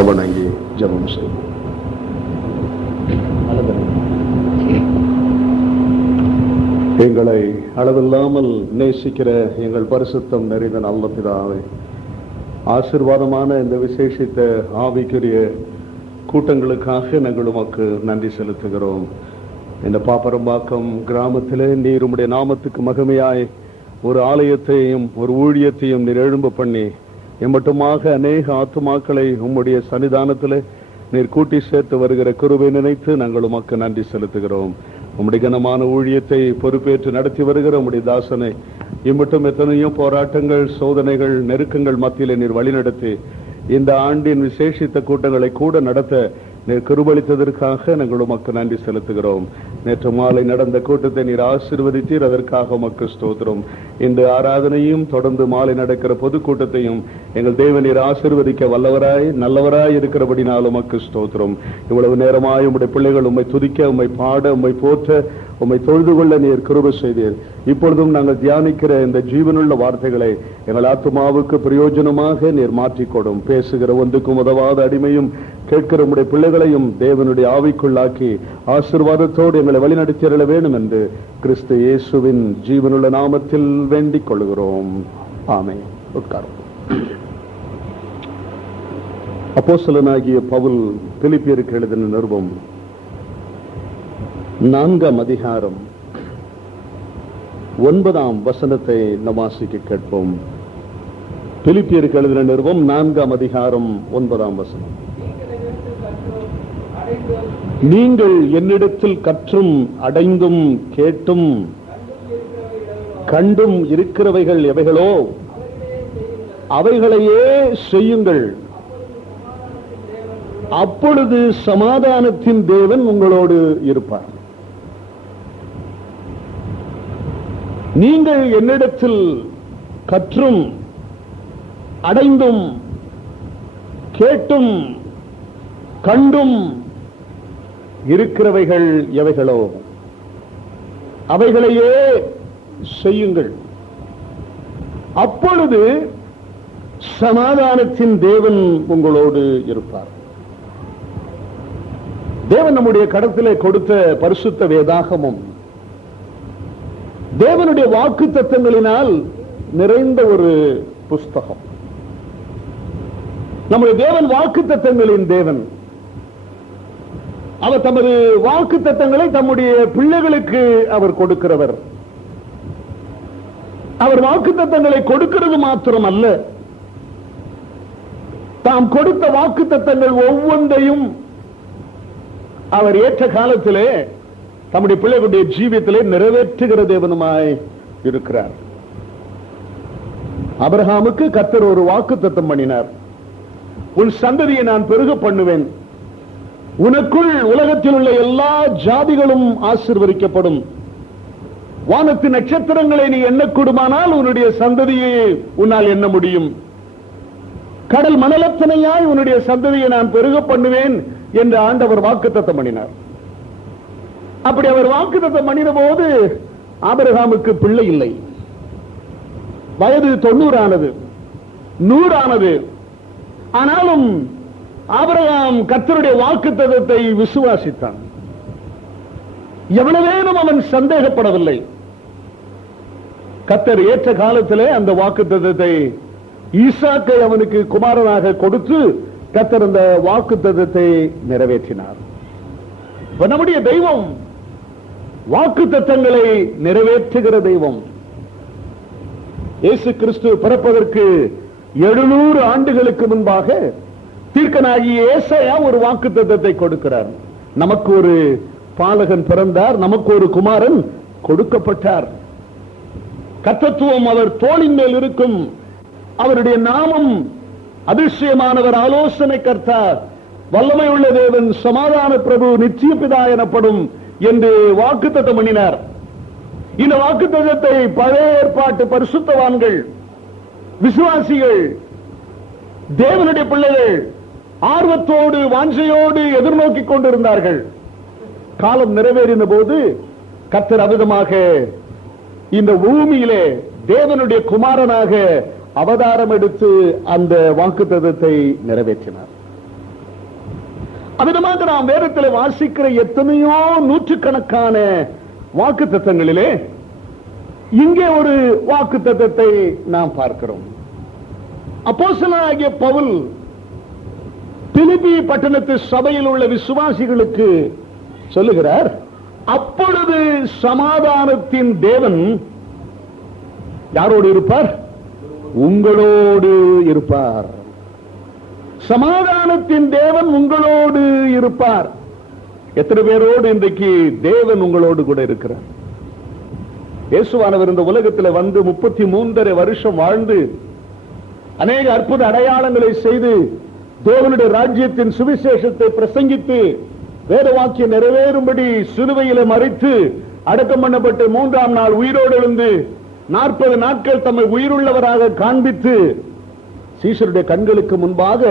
தலவணங்கி ஜெபம் செய்வோம். எங்களை அளவில்லாமல் நேசிக்கிற எங்கள் பரிசுத்தம் நிறைந்த நல்ல பிதாவே, ஆசீர்வாதமான இந்த விசேஷித்த ஆவிக்குரிய கூட்டங்களுக்காக நாங்கள் உமக்கு நன்றி செலுத்துகிறோம். இந்த பாப்பரம்பாக்கம் கிராமத்திலே நீர் உம்முடைய நாமத்துக்கு மகிமையாய் ஒரு ஆலயத்தையும் ஒரு ஊழியத்தையும் நீர் எழும்ப பண்ணி எம்மட்டுமாக அநேக ஆத்துமாக்களை உம்முடைய சன்னிதானத்திலே நீர் கூட்டி சேர்த்து வருகிற கிருபை நினைத்து நாங்கள் உமக்கு நன்றி செலுத்துகிறோம். உம்முடைய கனமான ஊழியத்தை பொறுப்பேற்று நடத்தி வருகிற உம்முடைய தாசனை இம்மட்டும் எத்தனையோ போராட்டங்கள், சோதனைகள், நெருக்கங்கள் மத்தியிலே நீர் வழிநடத்தி இந்த ஆண்டின் விசேஷித்த கூட்டங்களை கூட நடத்த நீர் கிருபளித்ததற்காக நாங்கள் உமக்கு நன்றி செலுத்துகிறோம். நேற்று மாலை நடந்த கூட்டத்தை நீர் ஆசீர்வதித்தீர், அதற்காக உமக்கு ஸ்தோத்திரம். இந்த ஆராதனையும் தொடர்ந்து மாலை நடக்கிற பொதுக்கூட்டத்தையும் எங்கள் தேவன் நீர் ஆசீர்வதிக்க வல்லவராய் நல்லவராய் இருக்கிறபடினால் உமக்கு ஸ்தோத்திரம். இவ்வளவு நேரமாய் உம்முடைய பிள்ளைகள் உம்மை துதிக்க, உம்மை பாட, உம்மை போற்ற, உம்மை தொழுது கொள்ள நீர் கிருபை செய்தீர். இப்பொழுதும் நாங்கள் தியானிக்கிற இந்த ஜீவனுள்ள வார்த்தைகளை எங்கள் ஆத்துமாவுக்கு பிரயோஜனமாக நீர் மாற்றிக்கொடும். பேசுகிற ஒன்றுக்கும் உதவாத அடிமையும் கேட்கிற உம்முடைய பிள்ளைகளையும் தேவனுடைய ஆவிக்குள்ளாக்கி ஆசீர்வாதத்தோடு எங்களை வழிநடத்தியருள வேண்டும் என்று கிறிஸ்து இயேசுவின் ஜீவனுள்ள நாமத்தில் வேண்டிக் கொள்கிறோம். ஆமென். உட்காரும். அப்போஸ்தலனாகிய பவுல் பிலிப்பியருக்கு எழுதின நிருபம் 4ஆம் அதிகாரம் 9ஆம் வசனத்தை நாம் வாசிக்க கேட்போம். பிலிப்பியருக்கு எழுதின நிருபம் 4ஆம் அதிகாரம் 9ஆம் வசனம். நீங்கள் என்னிடத்தில் கற்றும் அடைந்தும் கேட்டும் கண்டும் இருக்கிறவைகள் எவைகளோ அவைகளையே செய்யுங்கள், அப்பொழுது சமாதானத்தின் தேவன் உங்களோடு இருப்பார். நீங்கள் என்னிடத்தில் கற்றும் அடைந்தும் கேட்டும் கண்டும் இருக்கிறவைகள் எவைகளோ அவைகளையே செய்யுங்கள், அப்பொழுது சமாதானத்தின் தேவன் உங்களோடு இருப்பார். தேவன் நம்முடைய கடத்திலே கொடுத்த பரிசுத்த வேதாகமும் தேவனுடைய வாக்கு தத்தங்களினால் நிறைந்த ஒரு புஸ்தகம். நம்முடைய தேவன் வாக்கு தத்தங்களின் தேவன். அவர் தமது வாக்கு தத்தங்களை தம்முடைய பிள்ளைகளுக்கு அவர் கொடுக்கிறவர். அவர் வாக்கு தத்தங்களை கொடுக்கிறது மாத்திரம் அல்ல, தாம் கொடுத்த வாக்கு தத்தங்கள் ஒவ்வொன்றையும் அவர் ஏற்ற காலத்திலே தம்முடைய பிள்ளைகளுடைய ஜீவியத்திலே நிறைவேற்றுகிற தேவனுமாய் இருக்கிறார். ஆபிரகாமுக்கு கர்த்தர் ஒரு வாக்கு தத்தம் பண்ணினார். உன் சந்ததியை நான் பெருக பண்ணுவேன், உனக்குள் உலகத்தில் உள்ள எல்லா ஜாதிகளும் ஆசீர்வதிக்கப்படும், வானத்தின் நட்சத்திரங்களை நீ எண்ணக்கூடுமானால் உன்னுடைய சந்ததியை உன்னால் எண்ண முடியும், கடல் மணலத்தனையாய் உன்னுடைய சந்ததியை நான் பெருக பண்ணுவேன் என்று ஆண்டவர் வாக்குத்தத்தம் பண்ணினார். அப்படி அவர் வாக்குத்தத்தம் பண்ணின போது ஆபிரகாமுக்கு பிள்ளை இல்லை. வயது 90 ஆனது, 100 ஆனது. ஆனாலும் ஆபிரகாம் கர்த்தருடைய வாக்குத்தத்தத்தை விசுவாசித்தான். எவ்வளவேனும் அவன் சந்தேகப்படவில்லை. கர்த்தர் ஏற்ற காலத்திலே அந்த வாக்குத்தத்தத்தை ஈசாக்கை அவனுக்கு குமாரனாக கொடுத்து கர்த்தர் அந்த வாக்குத்தத்தத்தை நிறைவேற்றினார். நம்முடைய தெய்வம் வாக்குத்தத்தங்களை நிறைவேற்றுகிற தெய்வம். இயேசு கிறிஸ்து பிறப்பதற்கு 700 ஆண்டுகளுக்கு முன்பாக தீர்க்கனாகிய ஏசாயா ஒரு வாக்குத்தத்தத்தை கொடுக்கிறார். நமக்கு ஒரு பாலகன் பிறந்தார், நமக்கு ஒரு குமாரன் கொடுக்கப்பட்டார், கர்த்தத்துவம் அவர் தோளின் மேல் இருக்கும், அவருடைய நாமம் அதிசயமானவர், ஆலோசனை கர்த்தர், வல்லமை உள்ள தேவன், சமாதான பிரபு, நித்திய பிதா எனப்படும் என்று வாக்குத்தத்தம் பண்ணினார். இந்த வாக்குத்தத்தத்தை பழைய ஏற்பாட்டு பரிசுத்தவான்கள், விசுவாசிகள், தேவனுடைய பிள்ளைகள் ஆர்வத்தோடு வாஞ்சையோடு எதிர்நோக்கிக் கொண்டிருந்தார்கள். காலம் நிறைவேறின போது கர்த்தர் அவிதமாக இந்த பூமியிலே தேவனுடைய குமாரனாக அவதாரம் எடுத்து அந்த வாக்குத்தத்தத்தை நிறைவேற்றினார். அவ்விதமாக நாம் வேதத்தில் வாசிக்கிற எத்தனையோ நூற்றுக்கணக்கான வாக்குத்தத்தங்களிலே இங்கே ஒரு வாக்குத்தத்தத்தை நாம் பார்க்கிறோம். அப்போஸ்தலனாகிய பவுல் பிலிப்பி பட்டணத்து சபையில் உள்ள விசுவாசிகளுக்கு சொல்லுகிறார், அப்பொழுது சமாதானத்தின் தேவன் யாரோடு இருப்பார்? உங்களோடு இருப்பார். சமாதானத்தின் தேவன் உங்களோடு இருப்பார். எத்தனை பேரோடு இன்றைக்கு தேவன் உங்களோடு கூட இருக்கிறார்? இயேசுவானவர் இந்த உலகத்தில் வந்து 33.5 வருஷம் வாழ்ந்து அநேக அற்புத அடையாளங்களை செய்து தேவனுடைய ராஜ்யத்தின் சுவிசேஷத்தை பிரசங்கித்து வேத வாக்கியம் நிறைவேறும்படி சிலுவையிலே மரித்து அடக்கம் பண்ணப்பட்டு 3ஆம் நாள் உயிரோடு எழுந்து 40 நாட்கள் தம்மை உயிருள்ளவராக காண்பித்து சீஷருடைய கண்களுக்கு முன்பாக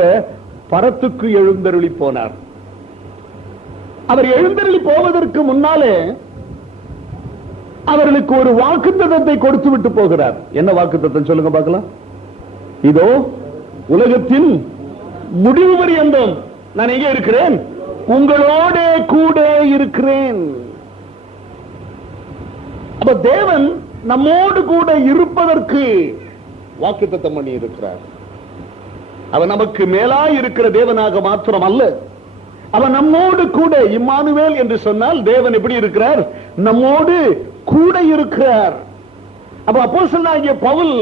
பரத்துக்கு எழுந்தருளி போனார். அவர் எழுந்தருளி போவதற்கு முன்னாலே அவர்களுக்கு ஒரு வாக்குத்தத்தத்தை கொடுத்து விட்டு போகிறார். என்ன வாக்குத்தத்தம் சொல்லுங்க பார்க்கலாம். இதோ உலகத்தின் முடிவு பரியந்தம் நான் எங்கே இருக்கிறேன்? உங்களோட கூட இருக்கிறேன். அப்ப தேவன் நம்மோடு கூட இருப்பதற்கு வாக்குத்தத்தம் பண்ணி இருக்கிறார். அவர் நமக்கு மேலாய் இருக்கிற தேவனாக மாத்திரம் அல்ல, அவர் நம்மோடு கூட, இம்மானுவேல் என்று சொன்னால் தேவன் எப்படி இருக்கிறார்? நம்மோடு கூட இருக்கிறார். அப்ப அப்போஸ்தலனாகிய பவுல்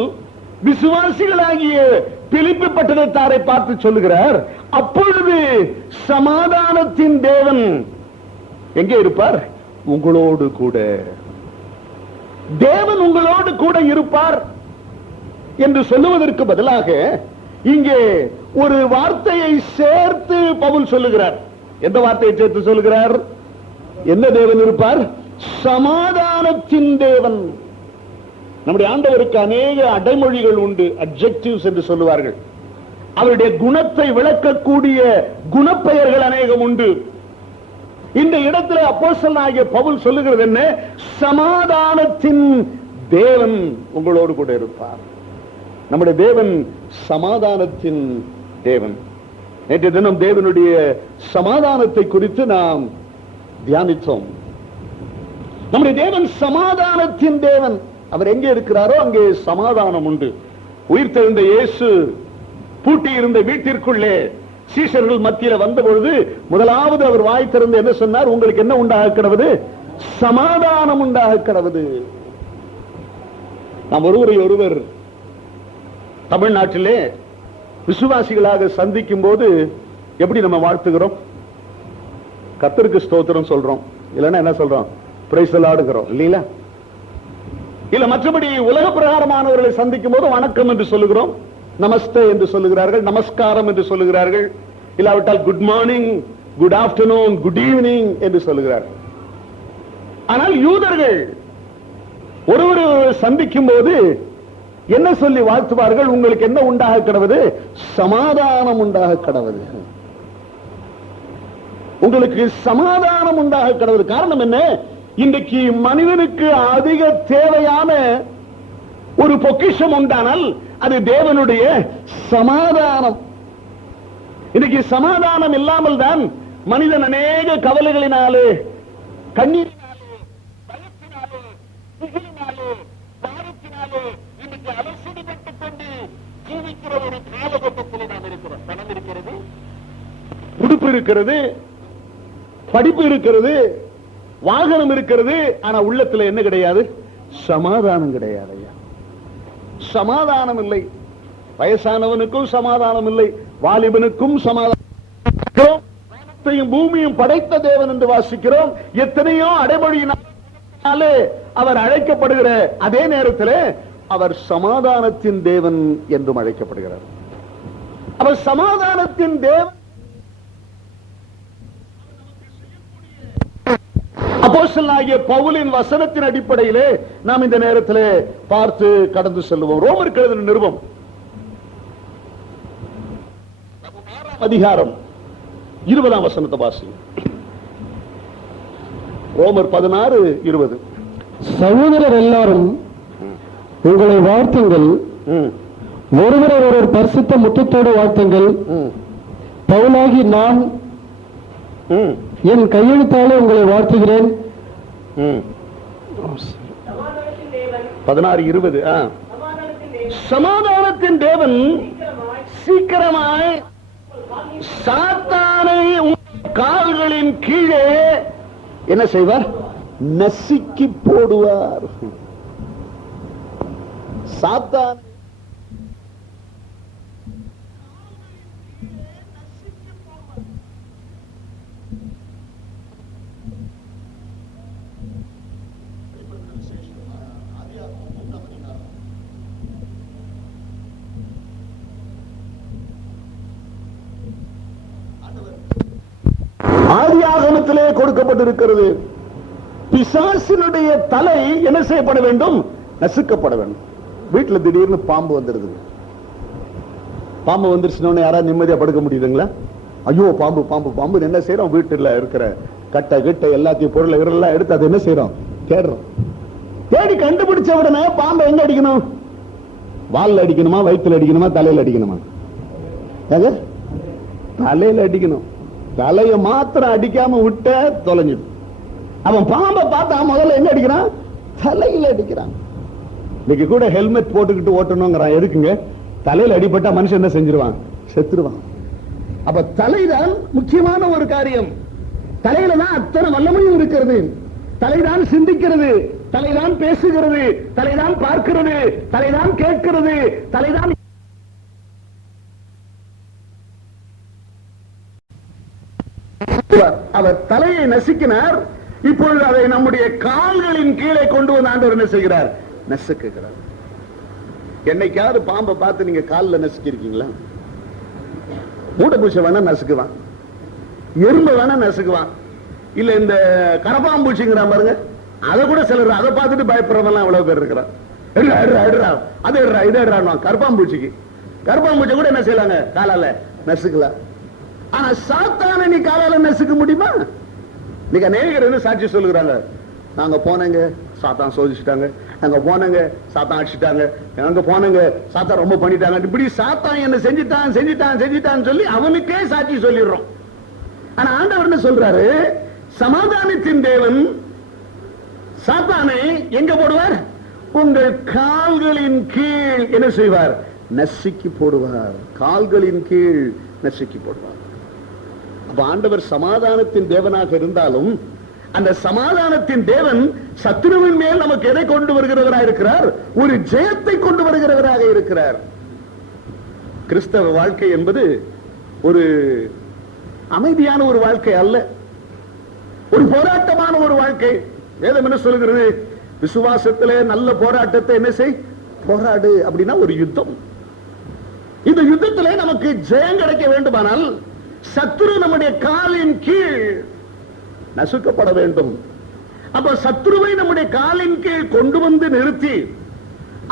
விசுவாசிகளாகிய பிலிப்பி பட்டணத்தாரை பார்த்து சொல்லுகிறார், அப்பொழுது சமாதானத்தின் தேவன் எங்கே இருப்பார்? உங்களோடு கூட. தேவன் உங்களோடு கூட இருப்பார் என்று சொல்லுவதற்கு பதிலாக இங்கே ஒரு வார்த்தையை சேர்த்து பவுல் சொல்லுகிறார். எந்த வார்த்தையை சேர்த்து சொல்லுகிறார்? என்ன தேவன் இருப்பார்? சமாதானத்தின் தேவன். நம்முடைய ஆண்டவருக்கு அநேக அடைமொழிகள் உண்டு, அட்ஜெக்டிவ்ஸ் என்று சொல்லுவார்கள். அவருடைய குணத்தை விளக்கக்கூடிய குணப்பெயர்கள் அநேகம் உண்டு. இந்த இடத்துல அப்போஸ்தலனாகிய பவுல் சொல்லுகிறது என்ன? சமாதானத்தின் தேவன் உங்களோடு கூட இருப்பார். நம்முடைய தேவன் சமாதானத்தின் தேவன். நேற்றைய தினம் தேவனுடைய சமாதானத்தை குறித்து நாம் தியானித்தோம். நம்முடைய தேவன் சமாதானத்தின் தேவன். அவர் எங்கே இருக்கிறாரோ அங்கே சமாதானம் உண்டு. உயிர்த்தெழுந்த இயேசு பூட்டி இருந்த வீட்டிற்குள்ளே சீஷர்கள் மத்தியில் வந்த பொழுது முதலாவது அவர் வாய் திறந்து என்ன சொன்னார்? உங்களுக்கு என்ன உண்டாக கிடவது? சமாதானம் உண்டாக கிடவது. நாம் ஒருவரை ஒருவர் தமிழ்நாட்டிலே விசுவாசிகளாக சந்திக்கும் போது எப்படி நம்ம வாழ்த்துகிறோம்? கர்த்தருக்கு ஸ்தோத்திரம் சொல்றோம், இல்லைன்னா என்ன சொல்றோம்? பிரைஸ் தி லார்ட்ங்கிறோம், இல்லீங்களா? இல்ல மற்றபடி உலக பிரகாரமானவர்களை சந்திக்கும் போது வணக்கம் என்று சொல்லுகிறோம், நமஸ்தே என்று சொல்லுகிறார்கள், நமஸ்காரம் என்று சொல்லுகிறார்கள், இல்லாவிட்டால் good morning, good afternoon, good evening என்று சொல்லுகிறார்கள். ஆனால் யூதர்கள் ஒருவர் சந்திக்கும் போது என்ன சொல்லி வாழ்த்துவார்கள்? உங்களுக்கு என்ன உண்டாக கிடவது? சமாதானம் உண்டாக கிடவது. உங்களுக்கு சமாதானம் உண்டாக கிடவது. காரணம் என்ன? இன்றைக்கு மனிதனுக்கு அதிக தேவையான ஒரு பொக்கிஷம் உண்டானால் அது தேவனுடைய சமாதானம். இன்னைக்கு சமாதானம் இல்லாமல் தான் மனிதன் அநேக கவலைகளினாலே, கண்ணீரினாலே, பயத்தினாலே, புகழினாலே, பாரத்தினாலே இன்னைக்கு அலசடிப்பட்டுக் கொண்டு ஜீவிக்கிற ஒரு காலகட்டத்தில் நாம் இருக்கிறோம். பணம் இருக்கிறது, உடுப்பு இருக்கிறது, படிப்பு இருக்கிறது, வாகனம் இருக்கிறது, ஆனா உள்ளத்துல என்ன கிடையாது? சமாதானம் கிடையாது. சமாதானம் இல்லை. வயசானவனுக்கும் சமாதானம் இல்லை, வாலிபனுக்கும் சமாதானம். பூமியும் படைத்த தேவன் என்று வாசிக்கிறோம். எத்தனையோ அடைமொழியினாலே அவர் அழைக்கப்படுகிற அதே நேரத்தில் அவர் சமாதானத்தின் தேவன் என்றும் அழைக்கப்படுகிறார். அவர் சமாதானத்தின் தேவன். அப்போஸ்தலனாகிய பவுலின் வசனத்தின் அடிப்படையிலே நாம் இந்த நேரத்தில் பார்த்து கடந்து செல்வோம். ரோமருக்கு எழுதின நிருபம் அதிகாரம் 20ஆம் வசனத்தை வாசி. ரோமர் 16:20. சகோதரர் எல்லாரும் உங்களை வாழ்த்துங்கள், ஒருவரை ஒருவர் பரிசுத்த முத்தத்தோடு வாழ்த்துங்கள். பவுலாகி நான் என் கையெழுத்தாலே உங்களை வாழ்த்துகிறேன். 16:20. சமாதானத்தின் தேவன் சீக்கிரமாய் சாத்தானை கால்களின் கீழே என்ன செய்வார்? நசுக்கி போடுவார். சாத்தான் ஆதியாகமத்திலே கொடுக்கப்பட்டிருக்கிறது. பிசாசினுடைய தலை என்ன செய்யப்பட வேண்டும்? நசுக்கப்பட வேண்டும். வீட்டுல திடீர்னு பாம்பு வந்துருது. பாம்பு வந்துருச்சுன்னு யாராவது நிம்மதியா படுக்க முடியுதுங்களா? ஐயோ பாம்பு பாம்பு பாம்பு என்ன செய்யறோம்? வீட்டுல இருக்கிற கட்டை கிட்ட எல்லாத்தையும் பொருள் எல்லாம் எடுத்து அதை என்ன செய்யறோம்? தேடுறோம். தேடி கண்டுபிடிச்ச உடனே பாம்பை எங்க அடிக்கணும்? வால்ல அடிக்கணுமா, வயிற்றுல அடிக்கணுமா, தலையில அடிக்கணுமா? தலையில அடிக்கணும். தலைய மாத்திரம் அடிக்காம விட்ட தொலைஞ்சிடும். அவன் பாம்பை பார்த்தா முதல்ல எங்க அடிக்கிறான்? தலையில அடிக்கிறான். இன்னைக்கு கூட ஹெல்மெட் போட்டுக்கிட்டு ஓட்டணுங்கிறான். எதுக்குங்க? தலையில அடிபட்டா மனுஷன் என்ன செஞ்சிருவான்? செத்துருவான். அப்ப தலைதான் முக்கியமான ஒரு காரியம். தலையில தான் அத்தனை வல்லமையும் இருக்கிறது. தலைதான் சிந்திக்கிறது, தலைதான் பேசுகிறது, தலைதான் பார்க்கிறது, தலைதான் கேட்கிறது, தலைதான். அவர் தலையை நசுக்கினார். இப்பொழுது அதை நம்முடைய கால்களின் கீழே கொண்டு வந்து ஆண்டவர் என்ன செய்கிறார்? நசுக்குகிறார். என்னைக்காவது பாம்பை பார்த்து நீங்க காலில் நசுக்கிருக்கீங்களா? மூட்டைப்பூச்சி வேணா நசுக்குவான், எறும்பு வேணா நசுக்குவான், இல்ல இந்த கரப்பாம்பூச்சிங்கிறான் பாருங்க, அதை கூட சிலர் அதை பார்த்துட்டு பயப்படுறவெல்லாம் அவ்வளவு பேர் இருக்கிறான். அது எடுறா இது எடுறான் கரப்பாம்பூச்சிக்கு. கரப்பாம்பூச்சி கூட என்ன செய்யலாங்க? காலால நசுக்கலாம். ஆனா சாத்தானை நீ காலால நசுக்க முடியுமா? நீங்க அநேகர் சாட்சி சொல்லுகிறாங்க, நாங்க போனங்க சாத்தான் சோதிச்சுட்டாங்க, அங்க போனங்க சாத்தான் அடிச்சுட்டாங்க, அங்க போனங்க சாத்தான் ரொம்ப பண்ணிட்டாங்க. இப்படி சாத்தான் என்ன செஞ்சுட்டான் செஞ்சுட்டான் செஞ்சுட்டான்னு சொல்லி அவனுக்கே சாட்சி சொல்லிடுறோம். ஆனா ஆண்டவர் என்ன சொல்றாரு? சமாதானத்தின் தேவன் சாத்தானை எங்க போடுவார்? உங்கள் கால்களின் கீழ் என்ன செய்வார்? நசுக்கி போடுவார். கால்களின் கீழ் நசுக்கி போடுவார். அப்ப ஆண்டவர் சமாதானத்தின் தேவனாக இருந்தாலும் அந்த சமாதானத்தின் தேவன் சத்துருவின் மேல் நமக்கு எதை கொண்டு வருகிறவராக இருக்கிறார்? ஒரு ஜெயத்தை கொண்டு வருகிறவராக இருக்கிறார். கிறிஸ்தவ வாழ்க்கை என்பது ஒரு அமைதியான ஒரு வாழ்க்கை அல்ல, ஒரு போராட்டமான ஒரு வாழ்க்கை. வேதம் என்ன சொல்கிறது? விசுவாசத்திலே நல்ல போராட்டத்தை என்ன செய்? போராடு. அப்படின்னா ஒரு யுத்தம். இந்த யுத்தத்திலே நமக்கு ஜெயம் கிடைக்க வேண்டுமானால் சத்துரு நம்முடைய காலின் கீழ் நசுக்கப்பட வேண்டும். அப்ப சத்துருவை நம்முடைய காலின் கீழ் கொண்டு வந்து நிறுத்தி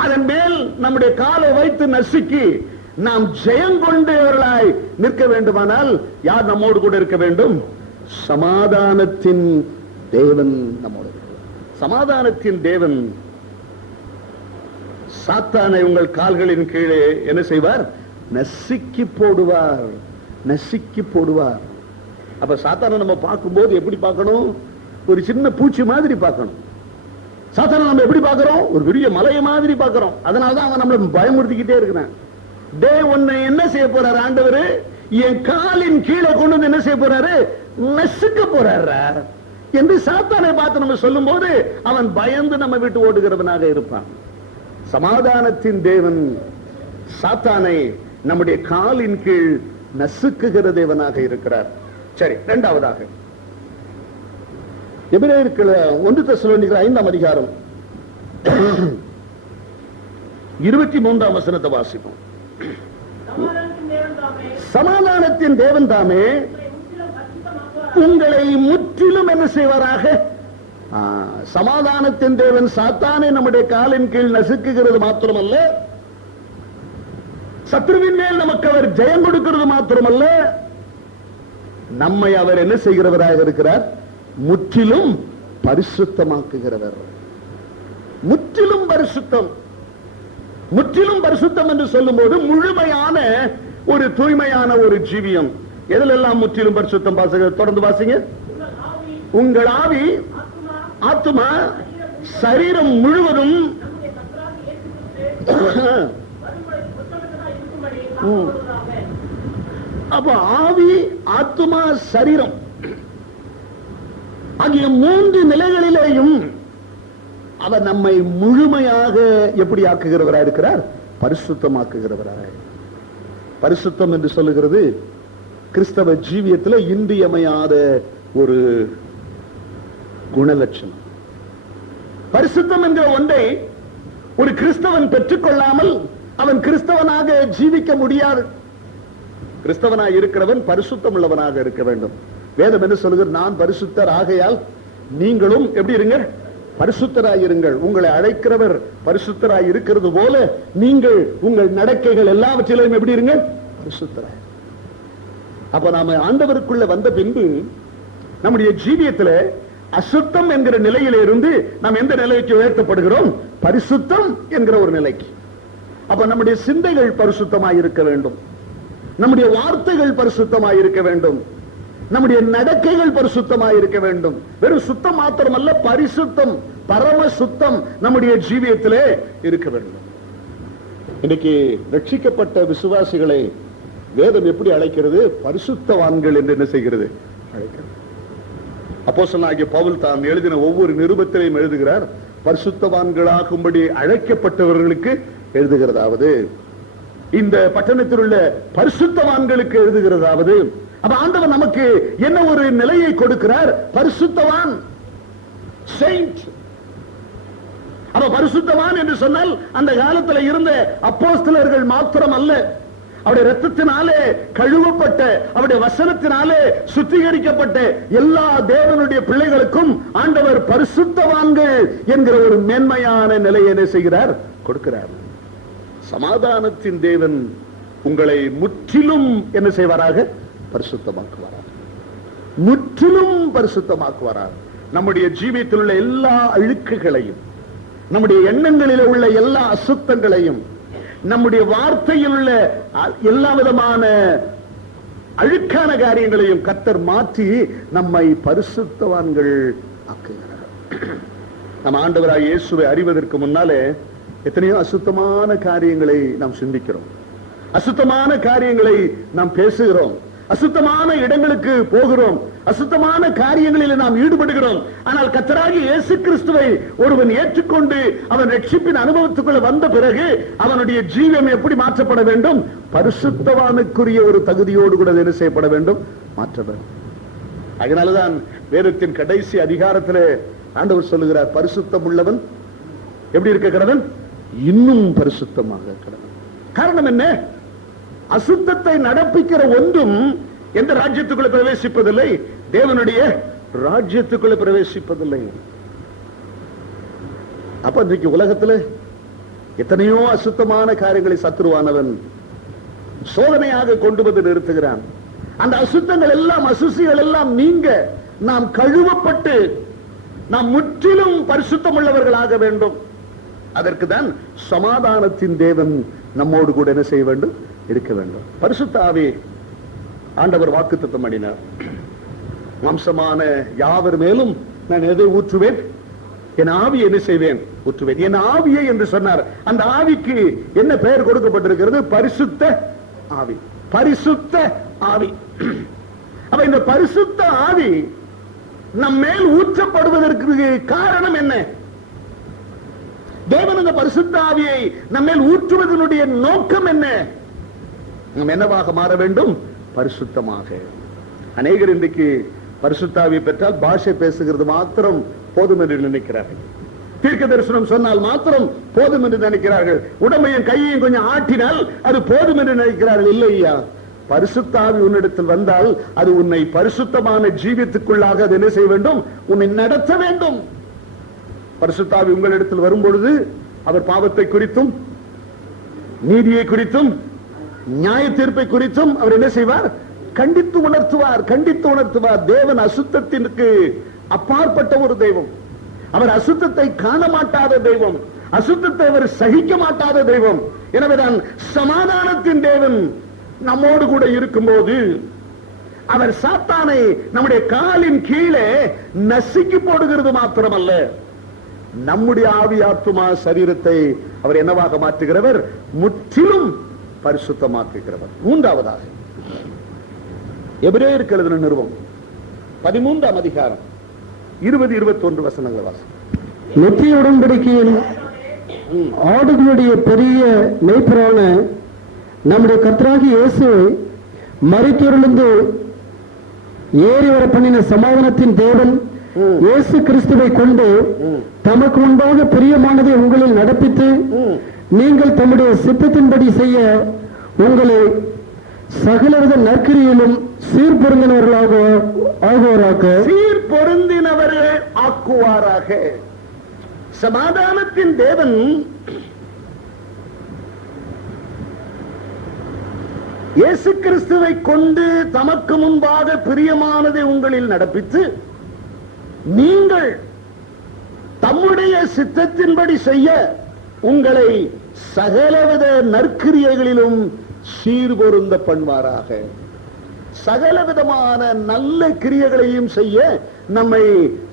அதன் மேல் நம்முடைய காலை வைத்து நசுக்கி நாம் ஜெயம் கொண்டவர்களாய் நிற்க வேண்டுமானால் யார் நம்மோடு கூட இருக்க வேண்டும்? சமாதானத்தின் தேவன் நம்மோடு. சமாதானத்தின் தேவன் சாத்தானை உங்கள் கால்களின் கீழே என்ன செய்வார்? நசுக்கி போடுவார். நசுக்கி போடுவார். அப்ப சாத்தானை நம்ம பார்க்கும்போது எப்படி பார்க்கணும்? ஒரு சின்ன பூச்சி மாதிரி பார்க்கணும். சாத்தானை நம்ம எப்படி பார்க்கிறோம்? ஒரு பெரிய மலையை மாதிரி பார்க்கிறோம். அதனாலதான் அவன் நம்மளை பயமுறுத்திக்கிட்டே இருக்கிறான். டே உன்னை என்ன செய்ய போறாரு ஆண்டவர்? என் காலின் கீழே கொண்டு வந்து என்ன செய்ய போறாரு? நசுக்க போறாரு என்று சாத்தானை பார்த்து நம்ம சொல்லும் போது அவன் பயந்து நம்ம விட்டு ஓடுகிறவனாக இருப்பான். சமாதானத்தின் தேவன் சாத்தானை நம்முடைய காலின் கீழ் நசுக்குகிற தேவனாக இருக்கிறார். சரி, இரண்டாவதாக எபிரேயர்கள் 1 தெசலோனிக்கர் 5ஆம் அதிகாரம் 23ஆம் வசனத்தை வாசிப்போம். சமாதானத்தின் தேவன் தாமே உங்களை முற்றிலும் என்ன செய்வாராக? சமாதானத்தின் தேவன் சாத்தானை நம்முடைய காலின் கீழ் நசுக்குகிறது மாத்திரமல்ல, சத்ருவின் மேல் நமக்கு அவர் ஜெயம் கொடுக்கிறது மாத்திரமல்ல, நம்மை அவர் என்ன செய்கிறவராக இருக்கிறார்? முற்றிலும் பரிசுத்தமாக்குகிறவர். முற்றிலும் பரிசுத்தம். முற்றிலும் பரிசுத்தம் என்று சொல்லும் போது முழுமையான ஒரு தூய்மையான ஒரு ஜீவியம். எதுல எல்லாம் முற்றிலும் பரிசுத்தம்? தொடர்ந்து வாசிங்க. உங்கள் ஆவி, ஆத்துமா, சரீரம் முழுவதும் அப்ப ஆவி, ஆத்துமா, சரீரம் ஆகிய 3 நிலைகளிலேயும் அவர் நம்மை முழுமையாக எப்படி ஆக்குகிறவராய் இருக்கிறார்? பரிசுத்தமாக்குகிறவராய். பரிசுத்தம் என்று சொல்லுகிறது கிறிஸ்தவ ஜீவியத்தில் இன்றியமையாத ஒரு குணலட்சணம். பரிசுத்தம் என்ற ஒன்றை ஒரு கிறிஸ்தவன் பெற்றுக்கொள்ளாமல் அவன் கிறிஸ்தவனாக ஜீவிக்க முடியாது. கிறிஸ்தவனாக இருக்கிறவன் பரிசுத்தம் உள்ளவனாக இருக்க வேண்டும். வேதம் என்ன சொல்லுகிறது? நான் பரிசுத்தர் ஆகையால் நீங்களும் எப்படி இருங்க? பரிசுத்தராயிருங்கள். உங்களை அழைக்கிறவர் பரிசுத்தராய் இருக்கிறது போல நீங்கள் உங்கள் நடக்கைகள் எல்லாவற்றிலும் எப்படி இருங்க? பரிசுத்தராய். அப்ப நாம ஆண்டவருக்குள்ள வந்த பின்பு நம்முடைய ஜீவியத்துல அசுத்தம் என்கிற நிலையில இருந்து நாம் எந்த நிலைக்கு உயர்த்தப்படுகிறோம்? பரிசுத்தம் என்கிற ஒரு நிலைக்கு. அப்ப நம்முடைய சிந்தைகள் பரிசுத்தமாய் இருக்க வேண்டும், நம்முடைய வார்த்தைகள் பரிசுத்தமாய் இருக்க வேண்டும், நம்முடைய நடக்கைகள் பரிசுத்தமாய் இருக்க வேண்டும். வெறும் சுத்தம் மாத்திரமல்ல, பரிசுத்தம், பரம சுத்தம் நம்முடைய ஜீவியத்திலே இருக்க வேண்டும். இன்னைக்கு ரட்சிக்கப்பட்ட விசுவாசிகளை வேதம் எப்படி அழைக்கிறது? பரிசுத்தவான்கள் என்று என்ன செய்கிறது? அழைக்கிறது. அப்போஸ்தலனாகிய பவுல் தான் எழுதின ஒவ்வொரு நிருபத்திலையும் எழுதுகிறார், பரிசுத்தவான்களாகும்படி அழைக்கப்பட்டவர்களுக்கு எழுதுகிறதாவது, இந்த பட்டணத்தில் உள்ள பரிசுத்தவான்களுக்கு எழுதுகிறதாவது. அப்ப ஆண்டவர் நமக்கு என்ன ஒரு நிலையை கொடுக்கிறார்? பரிசுத்தவான், செயின்ட். அப்ப பரிசுத்தவான் என்று சொன்னால் அந்த காலத்தில் இருந்த அப்போஸ்தலர்கள் மாத்திரம் அல்ல, அவருடைய ரத்தத்தினாலே கழுவப்பட்ட, அவருடைய வசனத்தினாலே சுத்திகரிக்கப்பட்ட எல்லா தேவனுடைய பிள்ளைகளுக்கும் ஆண்டவர் பரிசுத்தவான்கள் என்கிற ஒரு மேன்மையான நிலையை என்ன செய்கிறார்? கொடுக்கிறார். சமாதானத்தின் தேவன் உங்களை முற்றிலும் என்ன செய்வாராக? பரிசுத்தமாக்குவாராக. முற்றிலும் பரிசுத்தமாக்குவாராக. நம்முடைய ஜீவியத்தில் உள்ள எல்லா அழுக்குகளையும், நம்முடைய எண்ணங்களில் உள்ள எல்லா அசுத்தங்களையும், நம்முடைய வார்த்தையில் உள்ள எல்லா விதமான அழுக்கான காரியங்களையும் கர்த்தர் மாற்றி நம்மை பரிசுத்தவான்கள் ஆக்குகிறார். நம்ம ஆண்டவராகிய இயேசுவை அறிவதற்கு முன்னாலே எத்தனையோ அசுத்தமான காரியங்களை நாம் சிந்திக்கிறோம், அசுத்தமான காரியங்களை நாம் பேசுகிறோம், அசுத்தமான இடங்களுக்கு போகிறோம், அசுத்தமான காரியங்களில் நாம் ஈடுபடுகிறோம். ஆனால் கர்த்தராகிய இயேசு கிறிஸ்துவை ஒருவன் ஏற்றுக்கொண்டு அவன் ரட்சிப்பின் அனுபவத்துக்குள்ள வந்த பிறகு அவனுடைய ஜீவன் எப்படி மாற்றப்பட வேண்டும்? பரிசுத்தவானுக்குரிய ஒரு தகுதியோடு கூட என்ன செய்யப்பட வேண்டும்? மாற்ற வேண்டும். அதனாலதான் வேதத்தின் கடைசி அதிகாரத்திலே ஆண்டவர் சொல்லுகிறார், பரிசுத்தம் உள்ளவன் எப்படி இருக்க கடவன்? இன்னும் பரிசுத்தமாக கடவன். காரணம் என்ன? அசுத்தத்தை நடப்பிக்கிற ஒன்றும் எந்த ராஜ்யத்துக்குள்ள பிரவேசிப்பதில்லை? தேவனுடைய ராஜ்யத்துக்குள்ள பிரவேசிப்பதில்லை. அப்ப இன்றைக்கு உலகத்துல எத்தனையோ அசுத்தமான காரியங்களை சத்துருவானவன் சோதனையாக கொண்டு வந்து நிறுத்துகிறான். அந்த அசுத்தங்கள் எல்லாம், அசுசிகள் எல்லாம் நீங்க நாம் கழுவப்பட்டு நாம் முற்றிலும் பரிசுத்தம் உள்ளவர்களாக வேண்டும். அதற்கு தான் சமாதானத்தின் தேவன் நம்மோடு கூட என்ன செய்ய வேண்டும்? இருக்க வேண்டும். பரிசுத்த ஆவி ஆண்டவர் வாக்குத்தத்தம் பண்ணினார், வம்சமான யாவர் மேலும் நான் எதை ஊற்றுவேன்? என் ஆவி என்ன செய்வேன்? ஊற்றுவேன். என் ஆவியை என்று சொன்னார். அந்த ஆவிக்கு என்ன பெயர் கொடுக்கப்பட்டிருக்கிறது? பரிசுத்த ஆவி. பரிசுத்த ஆவி. அப்ப இந்த பரிசுத்த ஆவி நம் மேல் ஊற்றப்படுவதற்கு காரணம் என்ன? தேவன் இந்த பரிசுத்த ஆவியை நம்மேல் ஊற்றுவதனுடைய நோக்கம் என்ன? நாம் என்னவாக மாற வேண்டும்? பரிசுத்தமாக. அநேகர் இன்றைக்கு பரிசுத்த ஆவியை பெற்றால் பாஷை பேசுகிறது மாத்திரம் போதும் என்று நினைக்கிறார்கள். தீர்க்க தரிசனம் சொன்னால் மாத்திரம் போதும் என்று நினைக்கிறார்கள். உடம்பையும் கையையும் கொஞ்சம் ஆட்டினால் அது போதும் என்று நினைக்கிறார்கள். இல்லையா, பரிசுத்த ஆவி உன்னிடத்தில் வந்தால் அது உன்னை பரிசுத்தமான ஜீவியத்துக்குள்ளாக அது என்ன செய்ய வேண்டும்? உன்னை நடத்த வேண்டும். பரிசுத்த ஆவி உங்களிடத்தில் வரும்பொழுது அவர் பாவத்தை குறித்தும், நீதியை குறித்தும், நியாய தீர்ப்பை குறித்தும் அவர் என்ன செய்வார்? கண்டித்து உணர்த்துவார். கண்டித்து உணர்த்துவார். தேவன் அசுத்தத்திற்கு அப்பாற்பட்ட ஒரு தெய்வம். அவர் அசுத்தத்தை காண மாட்டாத தெய்வம். அசுத்தத்தை அவர் சகிக்க மாட்டாத தெய்வம். எனவேதான் சமாதானத்தின் தேவன் நம்மோடு கூட இருக்கும்போது அவர் சாத்தானை நம்முடைய காலின் கீழே நசுக்கி போடுகிறது மாத்திரமல்ல, நம்முடைய ஆவி ஆத்துமா சரீரத்தை அவர் என்னவாக மாற்றுகிறவர்? முற்றிலும் பரிசுத்தமாக்குகிறவர். மூன்றாவதாக எபிரேயருக்கு எழுதின நிருபம் 13ஆம் அதிகாரம் 20-21 வசனங்கள் வாசி. நித்திய உடன்படிக்கையின் ஆடுகளுடைய பெரிய மேய்ப்பரான நம்முடைய கர்த்தராகிய இயேசுவை மரித்தோரிலிருந்து ஏறி வர பண்ணின சமாதானத்தின் தேவன் இயேசு கிறிஸ்துவை கொண்டு தமக்கு முன்பாக பிரியமானதை உங்களில் நடப்பித்து நீங்கள் தம்முடைய சித்தத்தின்படி செய்ய உங்களை சகலவித நற்கிரியிலும் சீர்பொருந்தினவர்களாக ஆக்குவாராக. சமாதானத்தின் தேவன் இயேசு கிறிஸ்துவை கொண்டு தமக்கு முன்பாக பிரியமானதை உங்களில் நடப்பித்து நீங்கள் தம்முடைய சித்தத்தின்படி செய்ய உங்களை சகலவித நற்கிரியைகளிலும் சீர்பொருந்த பண்ணுவாராக. சகலவிதமான நல்ல கிரியைகளையும் செய்ய நம்மை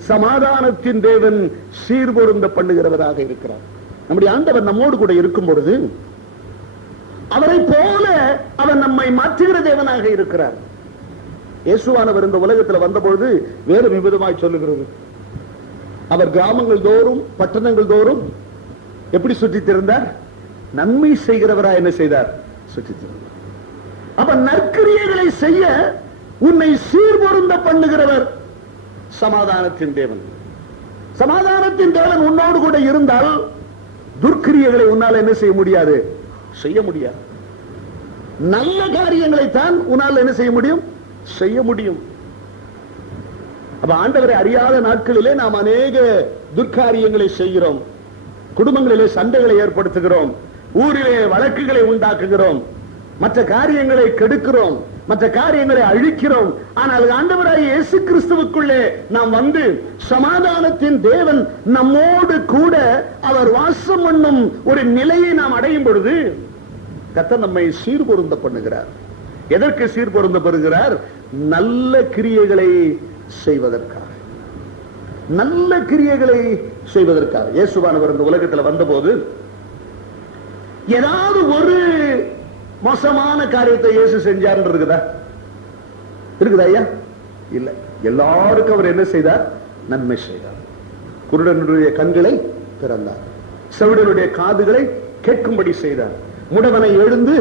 சமாதானத்தின் தேவன் சீர்பொருந்த பண்ணுகிறவராக இருக்கிறார். நம்முடைய ஆண்டவர் நம்மோடு கூட இருக்கும் பொழுது அவரை போல அவர் நம்மை மாற்றுகிற தேவனாக இருக்கிறார். இயேசுவானவர் இந்த உலகத்தில் வந்த பொழுது வேறு விதமாய் சொல்லுகிறது. அவர் கிராமங்கள் தோறும் பட்டணங்கள் தோறும் எப்படி சுற்றித் திரிந்தார்? நன்மை செய்கிறவரா என்ன செய்தார்? சுற்றித் திரிந்தார். அப்ப நற்கிரியைகளை செய்ய உன்னை சீர்பொருந்த பண்ணுகிறவர் சமாதானத்தின் தேவன். சமாதானத்தின் தேவன் உன்னோடு கூட இருந்தால் துர்க்கிரியைகளை உன்னால் என்ன செய்ய முடியாது? செய்ய முடியாது. நல்ல காரியங்களை தான் உன்னால் என்ன செய்ய முடியும்? செய்ய முடியும். அப்ப ஆண்டவரை அறியாத நாட்களிலே நாம் அநேக துர்காரியங்களை செய்கிறோம். குடும்பங்களிலே சண்டைகளை ஏற்படுத்துகிறோம், ஊரிலே வழக்குகளை உண்டாக்குகிறோம், மற்ற காரியங்களை கெடுக்கிறோம், மற்ற காரியங்களை அழிக்கிறோம். ஆனால் ஆண்டவராகிய இயேசு கிறிஸ்துவுக்குள்ளே நாம் வந்து சமாதானத்தின் தேவன் நம்மோடு கூட அவர் வாசம் பண்ணும் ஒரு நிலையை நாம் அடையும் பொழுது கர்த்தர் நம்மை சீர்பொருந்த பண்ணுகிறார். எதற்கு சீர்பொருந்த பெறுகிறார்? நல்ல கிரியைகளை செய்வதற்காக. நல்ல கிரியைகளை செய்வதற்காக. இயேசுவானவர் இந்த உலகத்தில் வந்தபோது ஏதாவது ஒரு மோசமான காரியத்தை இயேசு செஞ்சார் இருக்குதா? இருக்குதா ஐயா? இல்ல. எல்லாருக்கும் அவர் என்ன செய்தார்? நன்மை செய்தார். குருடனுடைய கண்களை திறந்தார், செவிடனுடைய காதுகளை கேட்கும்படி செய்தார், முடவனை எழுந்து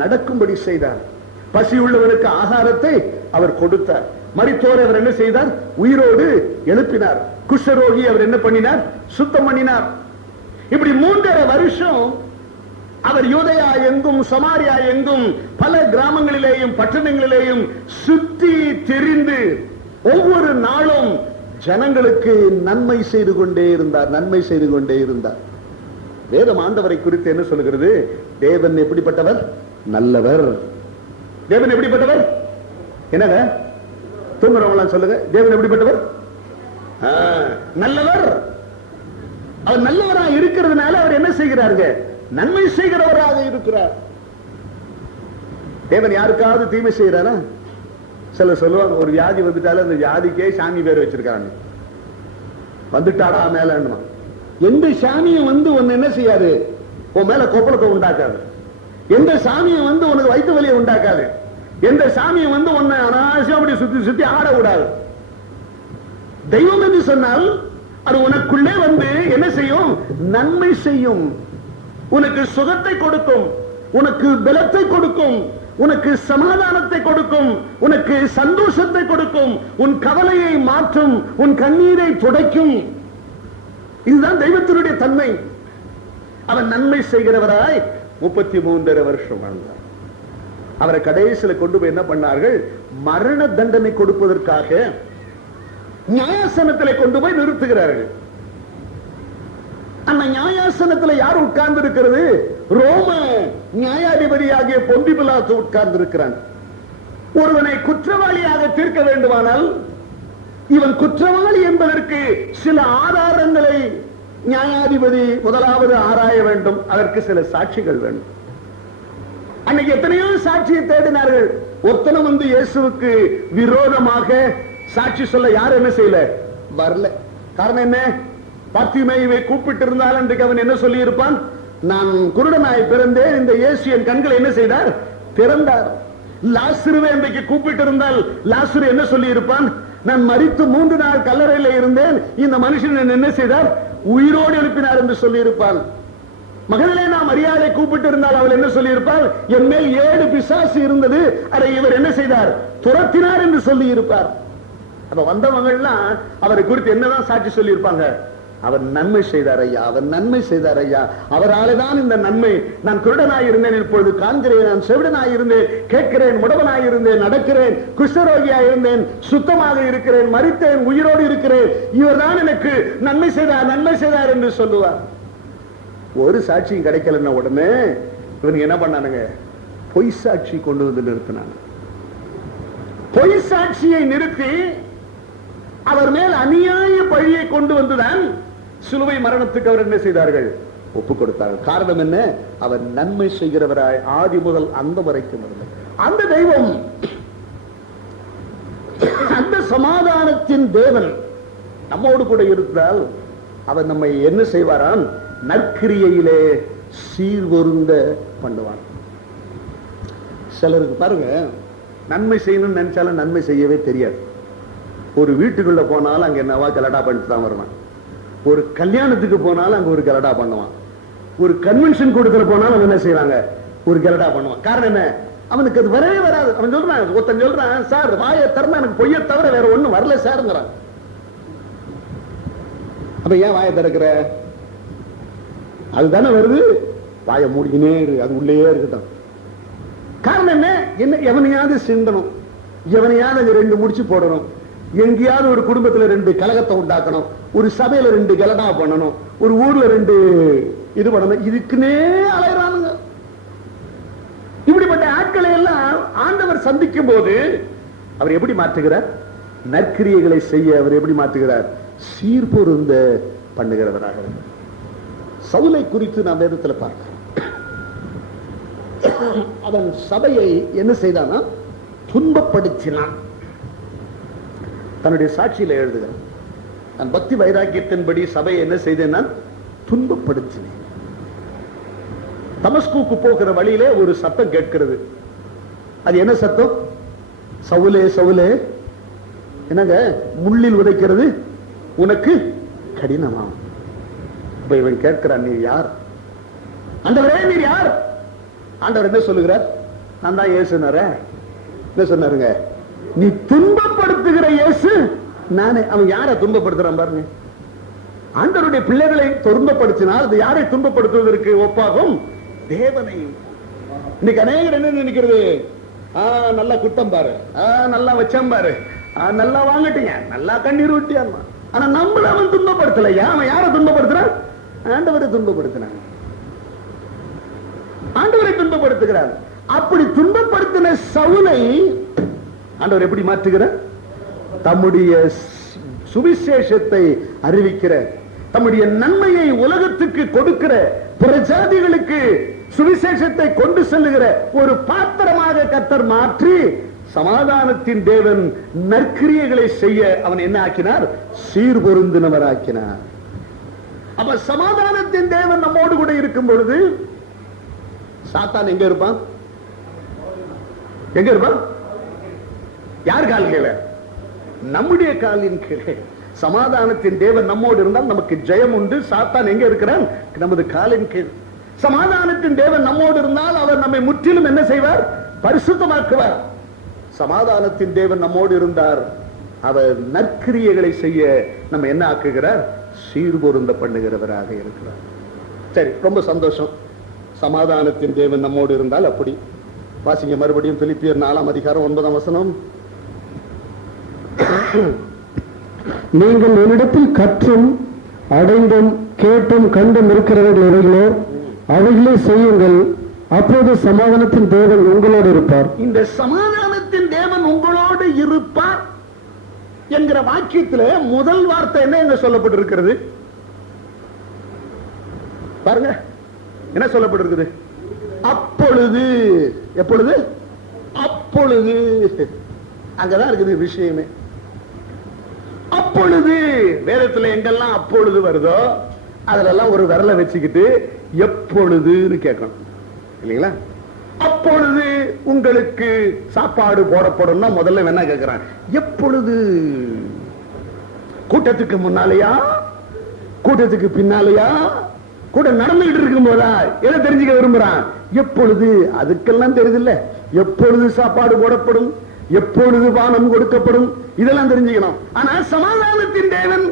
நடக்கும்படி செய்தார், பசி உள்ளவனுக்கு ஆகாரத்தை அவர் கொடுத்தார், மரித்தோரை அவர் என்ன செய்தார்? உயிரோடு எழுப்பினார், குஷ்டரோகி அவர் என்ன பண்ணினார்? சுத்தம் பண்ணினார். இப்படி 3.5 வருஷம் அவர் யூதேயா எங்கும் சமாரியா எங்கும் பல கிராமங்களிலேயும் பட்டணங்களிலேயும் சுற்றி திரிந்து ஒவ்வொரு நாளும் ஜனங்களுக்கு நன்மை செய்து கொண்டே இருந்தார். நன்மை செய்து கொண்டே இருந்தார். வேதம் ஆண்டவரை குறித்து என்ன சொல்கிறது? தேவன் எப்படிப்பட்டவர்? நல்லவர். தேவன் எப்படிப்பட்டவர்? என்னங்க தூங்குறவங்களாம் சொல்லுங்க. தேவன் எப்படிப்பட்டவர்? நல்லவர். அவர் நல்லவராக இருக்கிறதுனால அவர் என்ன செய்கிறாருங்க? நன்மை செய்கிறவராக இருக்கிறார். தேவன் யாருக்காவது தீமை செய்யறாரா? சில சொல்லுவாங்க, ஒரு வியாதி வந்துட்டாலும் அந்த வியாதிக்கே சாமி பேர் வச்சிருக்காங்க. வந்துட்டாடா மேல எந்த சாமியும் வந்து ஒன்னு என்ன செய்யாது? உன் மேல கொப்பளத்தை உண்டாக்காது. எந்த சாமியும் வந்து உனக்கு வயிற்று வலியை உண்டாக்காது. எந்த சாமியும் வந்து உன்னை அனாவசியம் அப்படி சுத்தி சுத்தி ஆட விடாது. தெய்வம் என்று சொன்னால் அது உனக்குள்ளே வந்து என்ன செய்யும்? நன்மை செய்யும். உனக்கு சுகத்தை கொடுக்கும், உனக்கு பலத்தை கொடுக்கும், உனக்கு சமாதானத்தை கொடுக்கும், உனக்கு சந்தோஷத்தை கொடுக்கும், உன் கவலையை மாற்றும், உன் கண்ணீரை துடைக்கும். இதுதான் தெய்வத்தினுடைய தன்மை. அவன் நன்மை செய்கிறவராய் 33.5 வருஷம் வாழ்ந்தார். அவரை கடைசியில் கொண்டு போய் என்ன பண்ணார்கள்? மரண தண்டனை கொடுப்பதற்காக நியாயாசனத்திலே கொண்டு போய் நிறுத்துகிறார்கள். அந்த நியாயாசனத்தில் யார் உட்கார்ந்து இருக்கிறது? ரோம நியாயாதிபதியாகிய பொந்தி பிலாத்து உட்கார்ந்து இருக்கிறான். ஒருவனை குற்றவாளியாக தீர்க்க வேண்டுமானால் இவன் குற்றவாளி என்பதற்கு சில ஆதாரங்களை நியாயாதிபதி முதலாவது ஆராய வேண்டும். அதற்கு சில சாட்சிகள் வேண்டும். அன்னைக்கு எத்தனையோ சாட்சியை தேடினார்கள். ஒருத்தனை வந்து இயேசுவுக்கு விரோதமாக சாட்சி சொல்ல யாரும் என்ன செய்யல, வரல. காரணம் என்ன? பார்த்திமேயுவை கூப்பிட்டு இருந்தால் அன்றைக்கு அவன் என்ன சொல்லி இருப்பான்? நான் குருடனாய் பிறந்தேன், இந்த இயேசு என் கண்களை என்ன செய்தார்? திறந்தார். லாசருவை அன்றைக்கு கூப்பிட்டு இருந்தால் லாசரு என்ன சொல்லி இருப்பான்? நான் மரித்து 3 நாள் கல்லறையில் இருந்தேன், இந்த மனுஷன் என்ன செய்தார்? உயிரோடு எழுப்பினார் என்று சொல்லி இருப்பான். மகதலேனா மரியாதை கூப்பிட்டு இருந்தால் அவள் என்ன சொல்லி இருப்பாள்? என் மேல் 7 பிசாசு இருந்தது, அதை இவர் என்ன செய்தார்? துரத்தினார் என்று சொல்லி இருப்பார். அப்ப வந்தவங்கள்லாம் அவரை குறித்து என்னதான் சாட்சி சொல்லி இருப்பாங்க? அவர் நன்மை செய்தார் ஐயா, அவர் நன்மை செய்தார் ஐயா, அவராலே தான் இந்த நன்மை. நான் குருடனாய் இருந்தேன், இப்பொழுது காண்கிறேன். நான் செவிடனாய் இருந்தேன், கேட்கிறேன். முடவனாய் இருந்தேன், நடக்கிறேன். குஷ்டரோகியாய் இருந்தேன், சுத்தமாக இருக்கிறேன். மரித்தேன், உயிரோடு இருக்கிறேன். இவர் தான் எனக்கு நன்மை செய்தார், நன்மை செய்தார் என்று சொல்லுவார். ஒரு சாட்சியும் கிடைக்கலன்னா உடனே இவனுக்கு என்ன பண்ணானுங்க? பொய் சாட்சி கொண்டு வந்து நிறுத்தினாங்க. பொய் சாட்சியை நிறுத்தி அவர் மேல் அநியாய பழியை கொண்டு வந்துதான் சிலுவை மரணத்துக்கு அவர் என்ன செய்தார்கள்? ஒப்புக் கொடுத்தார்கள். காரணம் என்ன? அவர் நன்மை செய்கிறவராய் ஆதி முதல் அந்த வரைக்கும் இருந்தார். அந்த தெய்வம், அந்த சமாதானத்தின் தேவன் நம்மோடு கூட இருந்தால் அவர் நம்மை என்ன செய்வாராம்? நற்கிரியையிலே சீர்வொருந்த பண்ணுவார். சிலருக்கு பாருங்க, நன்மை செய்யணும்னு நினைச்சாலும் நன்மை செய்யவே தெரியாது. ஒரு வீட்டுக்குள்ள போனாலும் அங்க என்னவா கலடா பண்ணிட்டு தான் வருவான். ஒரு கல்யாணத்துக்கு போனாலும் அங்க ஒரு கலடா பண்ணுவான். ஒரு கன்வென்ஷன் கூட்டத்தில் போனாலும் என்ன செய்வாங்க? ஒரு கலடா பண்ணுவான். காரணம் என்ன? அவனுக்கு அது வரவே வராது. அவன் சொல்றான், ஒருத்தன் சொல்றான், சார் வாயை திறந்தா எனக்கு பொய்ய தவிர வேற ஒண்ணும் வரல சார்ங்கிறான். அப்ப ஏன் வாயை திறக்கிற? அதுதானே வருது. வாயை மூடிக்கினே இரு, அது உள்ளே இருக்கட்டும். காரணம் என்ன? என்ன எவனையாவது சிந்தணும், எவனையாவது 2 முடிச்சு போடணும், எங்கேயாவது ஒரு குடும்பத்துல 2 கலகத்தை உண்டாக்கணும், ஒரு சபையில 2 கலடா பண்ணணும், ஒரு ஊர்ல 2 இது பண்ணணும். இதுக்குன்னே அலையறானுங்க. இப்படிப்பட்ட ஆட்களை எல்லாம் ஆண்டவர் சந்திக்கும் போது அவர் எப்படி மாற்றுகிறார்? நற்கிரியைகளை செய்ய அவர் எப்படி மாற்றுகிறார்? சீர்பொருந்த பண்ணுகிறவராக. சவுலை குறித்து நாம் வேதத்தில் பார்க்கிறோம். அவன் சபையை என்ன செய்தானா? துன்பப்படுத்தினான். தன்னுடைய சாட்சியில எழுதுகிறான், நான் பக்தி வைராக்கியத்தின்படி சபையை என்ன செய்தேன்? நான் துன்பப்படுத்தினேன். தமஸ்குக்கு போகிற வழியிலே ஒரு சத்தம் கேட்கிறது. அது என்ன சத்தம்? சவுலே சவுலே, என்னங்க முள்ளில் உதைக்கிறது உனக்கு கடினமா? இப்ப இவன் கேட்கிறான், நீ யார்? ஆண்டவரே நீர் யார்? ஆண்டவர் என்ன சொல்லுகிறார்? நான் தான் இயேசுனார. என்ன சொன்னாருங்க? நீ துன்பப்படுத்துகிற இயேசு நானே. அவன் யாரை துன்பப்படுத்துறான் பாருங்க. ஆண்டவருடைய பிள்ளைகளை துன்பப்படுத்தினால் அது யாரை துன்பப்படுத்துவதற்கு ஒப்பாகும்? தேவனை. இன்னைக்கு அநேகர் என்ன நினைக்கிறது? நல்லா குட்டம் பாரு, நல்லா வச்சம் பாரு, நல்லா வாங்கட்டீங்க, நல்லா கண்ணீர் விட்டியான். ஆனா நம்மள அவன் துன்பப்படுத்தலையா? அவன் யாரை துன்பப்படுத்துறான்? ஆண்டவரை துன்பப்படுத்தினான். ஆண்டவரை துன்பப்படுத்துகிறார். அப்படி துன்பப்படுத்தின சவுலை ஆண்டவர் எப்படி மாற்றுகிறார்? தம்முடைய சுவிசேஷத்தை அறிவிக்கிற, தம்முடைய நன்மையை உலகத்துக்கு கொடுக்கிற, பிரஜாதிகளுக்கு சுவிசேஷத்தை கொண்டு செல்லுகிற ஒரு பாத்திரமாக கர்த்தர் மாற்றி சமாதானத்தின் தேவன் நற்கிரியைகளை செய்ய அவன் என்ன ஆக்கினார்? சீர்பொருந்தினவர் ஆக்கினார். அப்ப சமாதானத்தின் தேவன் நம்மோடு கூட இருக்கும் பொழுது சாத்தான் எங்க இருப்பான்? எங்க இருப்பான்? யார் கால் கீழே? நம்முடைய காலின் கீழே. சமாதானத்தின் தேவன் நம்மோடு இருந்தால் நமக்கு ஜெயம் உண்டு. சாத்தான் எங்க இருக்கிறான்? நமது காலின் கீழ். சமாதானத்தின் தேவன் நம்மோடு இருந்தால் அவர் நம்மை முற்றிலும் என்ன செய்வார்? பரிசுத்தமாக்குவார். சமாதானத்தின் தேவன் நம்மோடு இருந்தார், அவர் நற்கிரியைகளை செய்ய நம்ம என்ன ஆக்குகிறார்? சீர்பொருந்த பண்ணுகிறவராக இருக்கிறார். சரி, ரொம்ப சந்தோஷம். சமாதானத்தின் தேவன் நம்மோடு இருந்தால் அப்படி. வாசிங்க மறுபடியும் பிலிப்பியர் 4ஆம் அதிகாரம் 9ஆம் வசனம். நீங்கள் என்னிடத்தில் கற்றும் அடைந்தும் கேட்டும் கண்டும் இருக்கிறவர்கள் எவைகளோ அவைகளே செய்யுங்கள், அப்போது சமாதானத்தின் தேவன் உங்களோடு இருப்பார். இந்த சமாதானத்தின் தேவன் உங்களோடு இருப்பார் என்கிற வாக்கியத்தில் முதல் வார்த்தை என்ன எங்க சொல்லப்பட்டிருக்கிறது பாருங்க. என்ன சொல்லப்பட்டிருக்குது? அப்ப அப்பொழுது, எப்பொழுது? அப்பொழுது. அங்கதான் இருக்குது விஷயமே. அப்பொழுது வேதத்துல எங்கெல்லாம் அப்பொழுது வருதோ அதெல்லாம் ஒரு விரலை வச்சுக்கிட்டு எப்பொழுதுன்னு கேட்கணும் இல்லைங்களா? அப்பொழுது உங்களுக்கு சாப்பாடு போடப்படும்னா முதல்ல என்ன கேட்கிறான்? எப்பொழுது? கூட்டத்துக்கு முன்னாலேயா, கூட்டத்துக்கு பின்னாலேயா, கூட்டம் நடந்துகிட்டு இருக்கும் போதா? எதை தெரிஞ்சுக்க விரும்புறான்? எப்பொழுது? அதுக்கெல்லாம் தெரியுது இல்ல, எப்பொழுது சாப்பாடு போடப்படும், எப்பொழுது பானம் கொடுக்கப்படும், இதெல்லாம் தெரிஞ்சுக்கணும். ஆனா சமாதானத்தின் தேவன்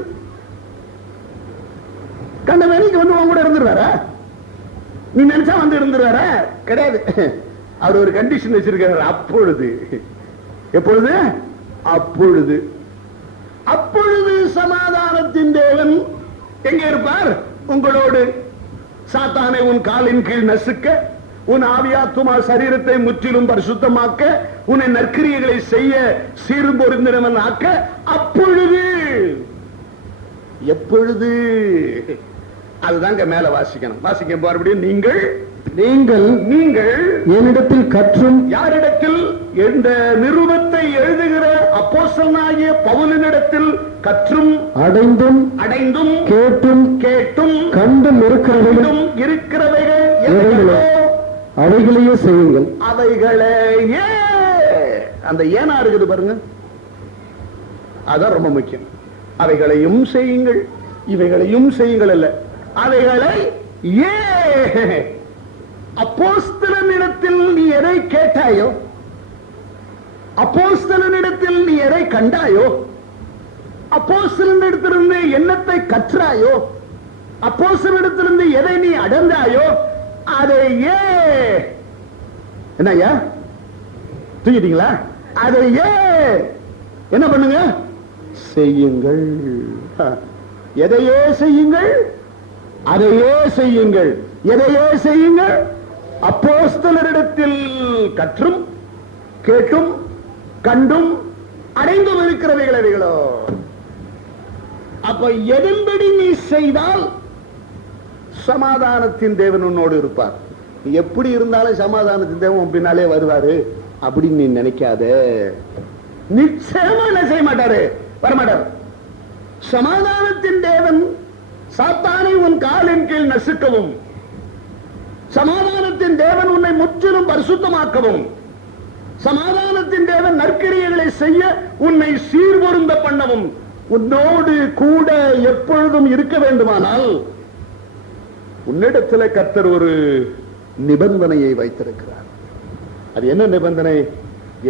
கண்ட வேலைக்கு வந்து உன் கூட இருந்துருவார? நீ நினைச்சா வந்து இருந்துருவார? கிடையாது. அவர் ஒரு கண்டிஷன் வச்சிருக்காரு. அப்பொழுது. எப்பொழுது? அப்பொழுது. அப்பொழுது சமாதானத்தின் தேவன் எங்கே இருப்பார்? உங்களோடு. சாத்தானை உன் காலின் கீழ் நசுக்க, உன் ஆவியாத்துமா சரீரத்தை முற்றிலும் பரிசுத்தமாக்க, உன்னை நற்கிரியைகளை செய்ய சீரும் பொருந்தினவன் ஆக்க. அப்பொழுது. எப்பொழுது? அதுதாங்க மேல வாசிக்கணும். வாசிக்க மறுபடியும் நீங்கள் நீங்கள் நீங்கள் என்னிடத்தில் கற்றும். யாரிடத்தில்? இந்த நிருபத்தை எழுதுகிற அப்போஸ்தலனாகிய பவுலினிடத்தில் கற்றும் அடைந்தும் அடைந்தும் கேட்டும் கேட்டும் கண்டும் இருக்கிறவைகள் இருக்கிறவைகள் எவைகளோ அவைகளையே செய்யுங்கள். அவைகளையே. அந்த ஏனா இருக்குது பாருங்க, அதான் ரொம்ப முக்கியம். அவைகளையும் செய்யுங்கள், இவைகளையும் செய்யுங்கள் அல்ல, அவைகளை ஏ. அப்போஸ்தலனிடத்தில் நீ எதை கேட்டாயோ, அப்போஸ்தலனிடத்தில் நீ எதை கண்டாயோ, அப்போஸ்தலனிடத்திலிருந்து என்னத்தை கற்றாயோ, அப்போஸ்தலனிடத்திலிருந்து எதை நீ அடைந்தாயோ அதையே. என்னய்யா தூக்கிட்டீங்களா? அதையே என்ன பண்ணுங்க? செய்யுங்கள். எதையே செய்யுங்கள், அதையே செய்யுங்கள். எதையே செய்யுங்கள்? அப்போஸ்தலரிடத்தில் கற்றும் கேட்டும் கண்டும் அடைந்தும் இருக்கிறவைகள் அவைகளோ. அப்ப எதன்படி நீ செய்தால் சமாதானத்தின் தேவன் உன்னோடு இருப்பார். எப்படி இருந்தாலும் சமாதானத்தின் தேவன் உன் பின்னாலே வருவாரு அப்படின்னு நீ நினைக்காத. நிச்சயமா என்ன செய்ய மாட்டாரு? வரமாட்டார். சமாதானத்தின் தேவன் சாத்தானை உன் காலின் கீழ் நசுக்கவும், சமாதானத்தின் தேவன் உன்னை முற்றிலும் பரிசுத்தமாக்கவும், சமாதானத்தின் தேவன் நற்கிரியைகளை செய்ய உன்னை சீர்பொருந்த பண்ணவும் உன்னோடு கூட எப்பொழுதும் இருக்க வேண்டுமானால் உன்னிடத்தில் கர்த்தர் ஒரு நிபந்தனையை வைத்திருக்கிறார். அது என்ன நிபந்தனை?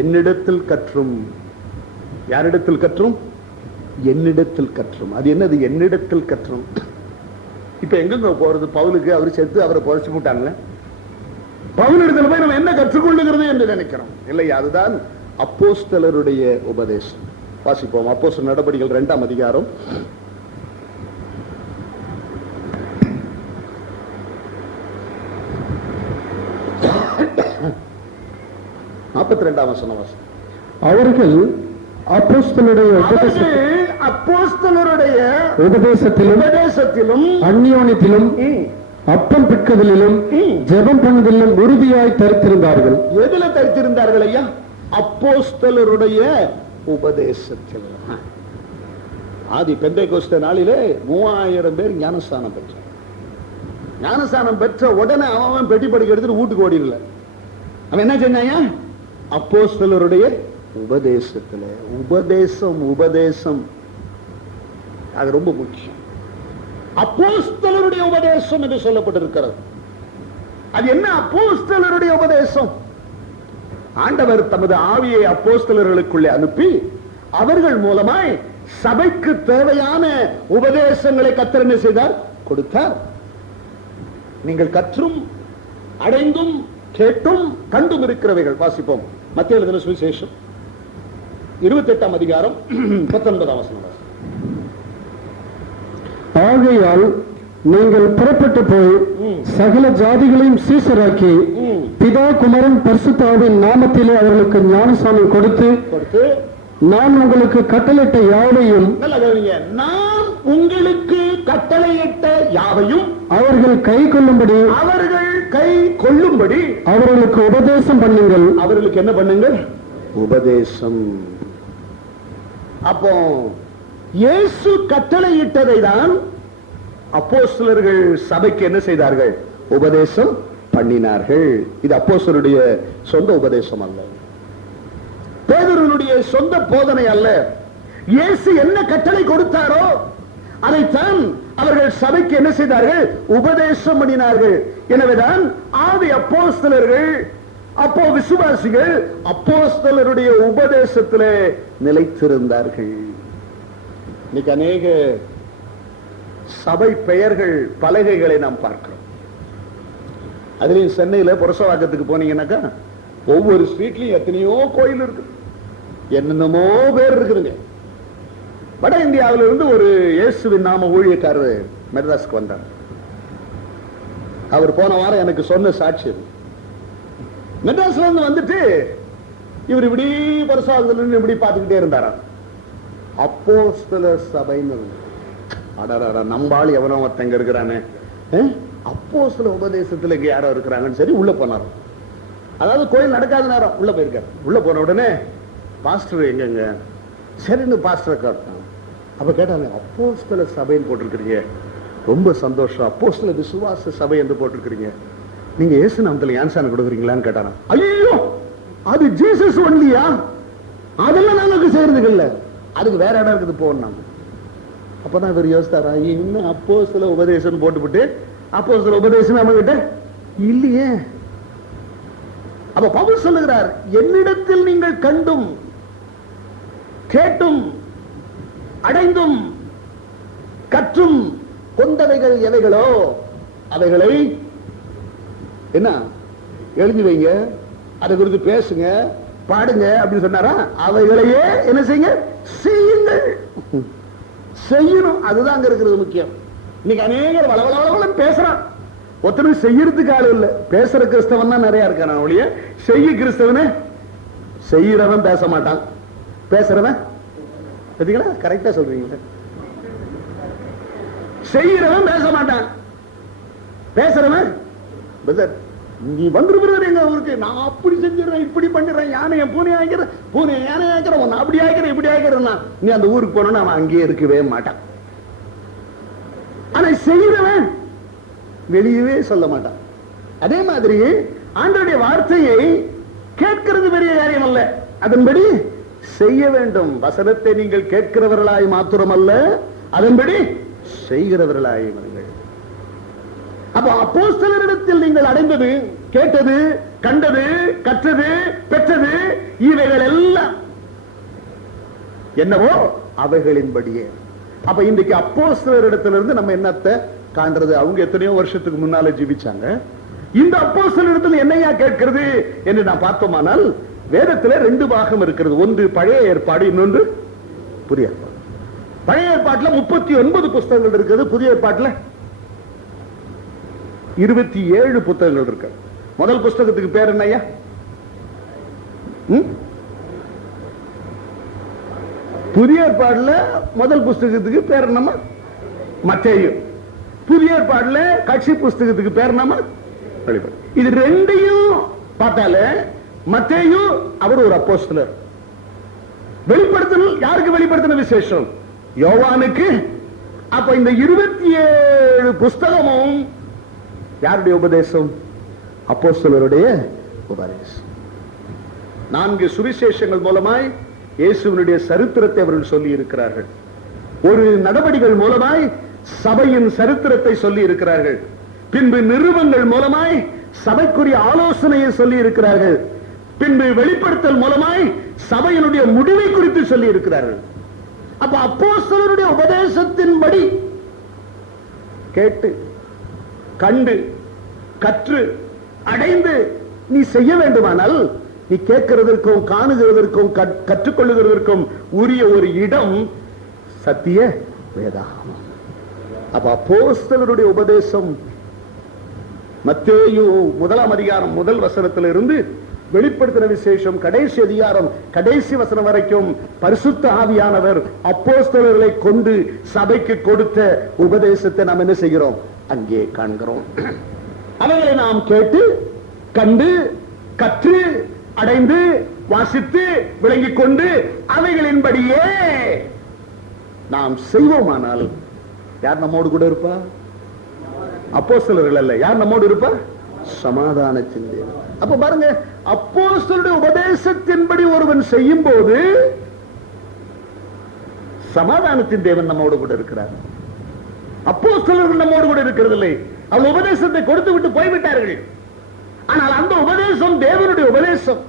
என்னிடத்தில் கற்றும். யாரிடத்தில் கற்றும்? என்னிடத்தில் கற்றும். அது என்னது? என்னிடத்தில் கற்றும். இப்ப எங்க போறது? பவுலுக்கு அவர் செத்து அவரை புதைச்சு போட்டாங்க. பவுலிடத்தில் போய் நம்ம என்ன கற்றுக்கொள்ளுகிறது என்று நினைக்கிறோம் இல்லையா? அதுதான் அப்போஸ்தலருடைய உபதேசம். வாசிப்போம். அப்போஸ்தலர் நடபடிகள் 2ஆம் அதிகாரம் 42ஆம் வசனம். அவர்கள் அப்போஸ்தலருடைய உபதேசத்திலும் அந்நியோன்யத்திலும் அப்பம் பிற்கதிலும் ஜெபம் பண்ணுவதிலும் உறுதியாய் தரித்திருந்தார்கள். எதுல தரித்திருந்தார்கள் ஐயா? அப்போஸ்தலருடைய உபதேசத்தில். ஆதி பெந்தைக்கோஸ்தே நாளிலே 3000 பேர் ஞானஸ்தானம் பெற்றார். ஞானஸ்தானம் பெற்ற உடனே அவன் பெட்டி படுக்க எடுத்துட்டு வீட்டுக்கு ஓடிடல. அவன் என்ன செஞ்சாங்க? அப்போஸ்தலருடைய உபதேசத்துல. உபதேசம் உபதேசம் அது ரொம்ப முக்கியம். அப்போஸ்தலருடைய உபதேசம் என்று சொல்லப்பட்டிருக்கிறது. அது என்ன அப்போஸ்தலருடைய உபதேசம்? ஆண்டவர் தமது ஆவியை அப்போஸ்தலர்களுக்குள்ளே அனுப்பி அவர்கள் மூலமாய் சபைக்கு தேவையான உபதேசங்களை கர்த்தர் என்ன செய்தார்? கொடுத்தார். நீங்கள் கற்றும் அடைந்தும் கேட்டும் கண்டும் இருக்கிறவைகள். வாசிப்போம். மத்தேயு எழுதின சுவிசேஷம் 28ஆம் அதிகாரம் 19ஆம் வசனம். ஆகையால் நீங்கள் புறப்பட்டு போய் சகல ஜாதிகளையும் சீசராக்கி பிதா குமாரன் பரிசுத்த ஆவியின் நாமத்திலே அவர்களுக்கு ஞானஸ்நானம் கொடுத்து நான் உங்களுக்கு கட்டளையிட்ட யாவையும் நான் உங்களுக்கு கட்டளையிட்ட யாவையும் அவர்கள் கை கொள்ளும்படி கை கொள்ளும்படி அவர்களுக்கு உபதேசம் பண்ணுங்கள். அவர்களுக்கு என்ன பண்ணுங்கள்? உபதேசம். அப்போ இயேசு கட்டளையிட்டதை தான் அப்போஸ்தலர்கள் சபைக்கு என்ன செய்தார்கள்? உபதேசம் பண்ணினார்கள். இது அப்போஸ்தலருடைய சொந்த உபதேசம் அல்ல, பேதுருவினுடைய சொந்த போதனை அல்ல. இயேசு என்ன கட்டளை கொடுத்தாரோ அதைத்தான் அவர்கள் சபைக்கு என்ன செய்தார்கள்? உபதேசம் பண்ணினார்கள். எனவேதான் ஆதி அப்போஸ்தலர்கள், அப்போ விசுவாசிகள் அப்போஸ்தலருடைய உபதேசத்திலே நிலைத்திருந்தார்கள். இன்னைக்கு அநேக சபை பெயர்கள் பலகைகளை நாம் பார்க்கிறோம். அதுலயும் சென்னையில புரசவாக்கத்துக்கு போனீங்கன்னாக்கா ஒவ்வொரு ஸ்ட்ரீட்லயும் எத்தனையோ கோயில் இருக்கு, என்னென்னமோ பேர் இருக்குதுங்க. வட இந்தியாவில இருந்து ஒரு இயேசுவின் நாம ஊழியக்காரர் மெட்ராஸ்க்கு வந்தார். அவர் போன வாரம் எனக்கு சொன்ன சாட்சி. மெட்ராஸ்ல இருந்து வந்துட்டு இவர் இப்படி புரசவாக்கத்துல இப்படி பார்த்துக்கிட்டே இருந்தாராம். அப்போஸ்தலர் சபைன்னு நம்பாள் எவனோ ஒருத்தங்க இருக்கிறானே, அப்போஸ்தல உபதேசத்துல இங்க யாரோ இருக்கிறாங்கன்னு சரி உள்ள போனாராம். அதாவது கோயில் நடக்காத நேரம் உள்ள போயிருக்காரு. உள்ள போன உடனே பாஸ்டர் எங்கங்க? சரின்னு பாஸ்டர் கேட்டான். அப்ப கேட்டாங்க, அப்போஸ்தல சபைன்னு போட்டிருக்கிறீங்க, ரொம்ப சந்தோஷம். அப்போஸ்தல விசுவாச சபை என்று போட்டிருக்கிறீங்க, நீங்க இயேசு நாமத்துல ஞானஸ்நானம் கொடுக்குறீங்களான்னு கேட்டாராம். ஐயோ, அது ஜீசஸ் ஒன்லியா? அதெல்லாம் நாங்களுக்கு செய்யறதுக்கு இல்ல, அதுக்கு வேற இடம் இருக்குது போனாங்க. அப்பதான் இவர் யோசித்தாரா, இன்னும் அப்போஸ்தல உபதேசம் போட்டுவிட்டு அப்போஸ்தல உபதேசம் நம்ம கிட்ட இல்லையே. அப்ப பவுல் சொல்லுகிறார், என்னிடத்தில் நீங்கள் கண்டும் கேட்டும் அடைந்தும் கற்றும் கொண்டவைகள் எவைகளோ அவைகளை என்ன எழுதி வைங்க, அதை குறித்து பேசுங்க, பாடுங்க அப்படின்னு சொன்னாரா? அவைகளையே என்ன செய்யுங்க? செய்யுங்கள். செய்யணும், அதுதான் அங்க இருக்கிறது முக்கியம். இன்னைக்கு அநேகர் வளவளவளவளன்னு பேசுறான், ஒருத்தனும் செய்யறதுக்கு ஆளு இல்ல. பேசுற கிறிஸ்தவன் தான் நிறைய இருக்கான் ஒழிய செய்ய கிறிஸ்தவனே செய்யறவன் பேச மாட்டான், பேசுறவன் கரெக்டா சொல்றீங்க, செய்யறவன் பேச மாட்டான், பேசுறவன் நீ வந்துருக்கிறது எங்க ஊருக்கு, நான் அப்படி செஞ்சிடறேன் இப்படி பண்ணிடுறேன், யானை பூனை ஆகிறேன், பூனை யானை ஆகிறேன், அப்படி ஆகிறேன் இப்படி ஆகிறேன்னா நீ அந்த ஊருக்கு போனா அவன் அங்கேயே இருக்கவே மாட்டான். ஆனா செய்யறவன் வெளியவே சொல்ல மாட்டான். அதே மாதிரி ஆண்டவருடைய வார்த்தையை கேட்கிறது பெரிய காரியம் அல்ல, அதன்படி செய்ய வேண்டும். வசனத்தை நீங்கள் கேட்கிறவர்களாய் மாத்திரம் அல்ல, அதன்படி செய்கிறவர்களாய் வருங்கள். அப்ப அப்போஸ்தலரிடத்தில் நீங்கள் அடைந்தது, கேட்டது, கண்டது, கற்றது, பெற்றது, இவைகள் எல்லாம் என்னவோ அவைகளின்படியே. அப்ப இன்றைக்கு அப்போஸ்தலரிடத்திலிருந்து நம்ம என்னத்தை காண்றது? அவங்க எத்தனையோ வருஷத்துக்கு முன்னால ஜீவிச்சாங்க. இந்த அப்போஸ்தலரிடத்தில் என்னையா கேட்கிறது என்று நான் பார்த்தோமானால் வேதத்துல ரெண்டு பாகம் இருக்கிறது. ஒன்று பழைய ஏற்பாடு, இன்னொன்று புதிய ஏற்பாடு. பழைய ஏற்பாட்டுல 39 புஸ்தகங்கள் இருக்குது, புதிய ஏற்பாட்டுல 27 புத்தகங்கள் இருக்கு. முதல் புஸ்தகத்துக்கு பேர் என்னையா? புதிய ஏற்பாடுல முதல் புஸ்தகத்துக்கு பேர் என்னமா? மத்தேயு. புதிய ஏற்பாடுல கட்சி புஸ்தகத்துக்கு பேர் என்னமா? வெளிப்படுத்தல். இது ரெண்டையும் பார்த்தாலே மத்தேயு அவர் ஒரு அப்போஸ்தலர். வெளிப்படுத்தல் யாருக்கு வெளிப்படுத்தின விசேஷம்? யோவானுக்கு. அப்ப இந்த 27 புஸ்தகமும் யாருடைய உபதேசம்? அப்போஸ்தலருடைய உபதேசம். 4 சுவிசேஷங்கள் மூலமாய் இயேசுவினுடைய சரித்திரத்தை அவர்கள் சொல்லி இருக்கிறார்கள். ஒரு நடவடிக்கைகள் மூலமாய் சபையின் சரித்திரத்தை சொல்லி இருக்கிறார்கள். பின்பு நிருபங்கள் மூலமாய் சபைக்குரிய ஆலோசனையை சொல்லி இருக்கிறார்கள். பின்பு வெளிப்படுத்தல் மூலமாய் சபையினுடைய முடிவை குறித்து சொல்லி இருக்கிறார்கள். அப்ப அப்போஸ்தலருடைய உபதேசத்தின்படி கேட்டு கண்டு கற்று அடைந்து நீ செய்ய வேண்டுமானால் நீ கேட்கிறதற்கும் காணுகிறதற்கும் கற்றுக்கொள்ளுகிறதற்கும் உரிய ஒரு இடம் சத்திய வேதாகமம். அப்ப அப்போஸ்தலருடைய உபதேசம் மத்தேயு 1ஆம் அதிகாரம் 1 வசனத்திலிருந்து வெளிப்படுத்தின விசேஷம் கடைசி அதிகாரம் கடைசி வசனம் வரைக்கும் பரிசுத்த ஆவியானவர் அப்போஸ்தலர்களை கொண்டு சபைக்கு கொடுத்த உபதேசத்தை நாம் என்ன செய்கிறோம்? அங்கே காண்கிறோம். அவைகளை நாம் கேட்டு கண்டு கற்று அடைந்து வாசித்து விளங்கிக் கொண்டு அவைகளின்படியே நாம் செய்வோமானால் யார் நம்மோடு கூட இருப்பா? அப்போஸ்தலர்கள் அல்ல. யார் நம்மோடு இருப்பா? சமாதானத்தின் தேவன். அப்ப பாருங்க, அப்போஸ்தலருடைய உபதேசத்தின்படி ஒருவன் செய்யும் போது சமாதானத்தின் தேவன் நம்மோடு கூட இருக்கிறார். அப்போஸ்தலர்கள் நம்மோடு கூட இருக்கிறது இல்லை. அவர் உபதேசத்தை கொடுத்து விட்டு போய்விட்டார்கள். ஆனால் அந்த உபதேசம் தேவனுடைய உபதேசம்.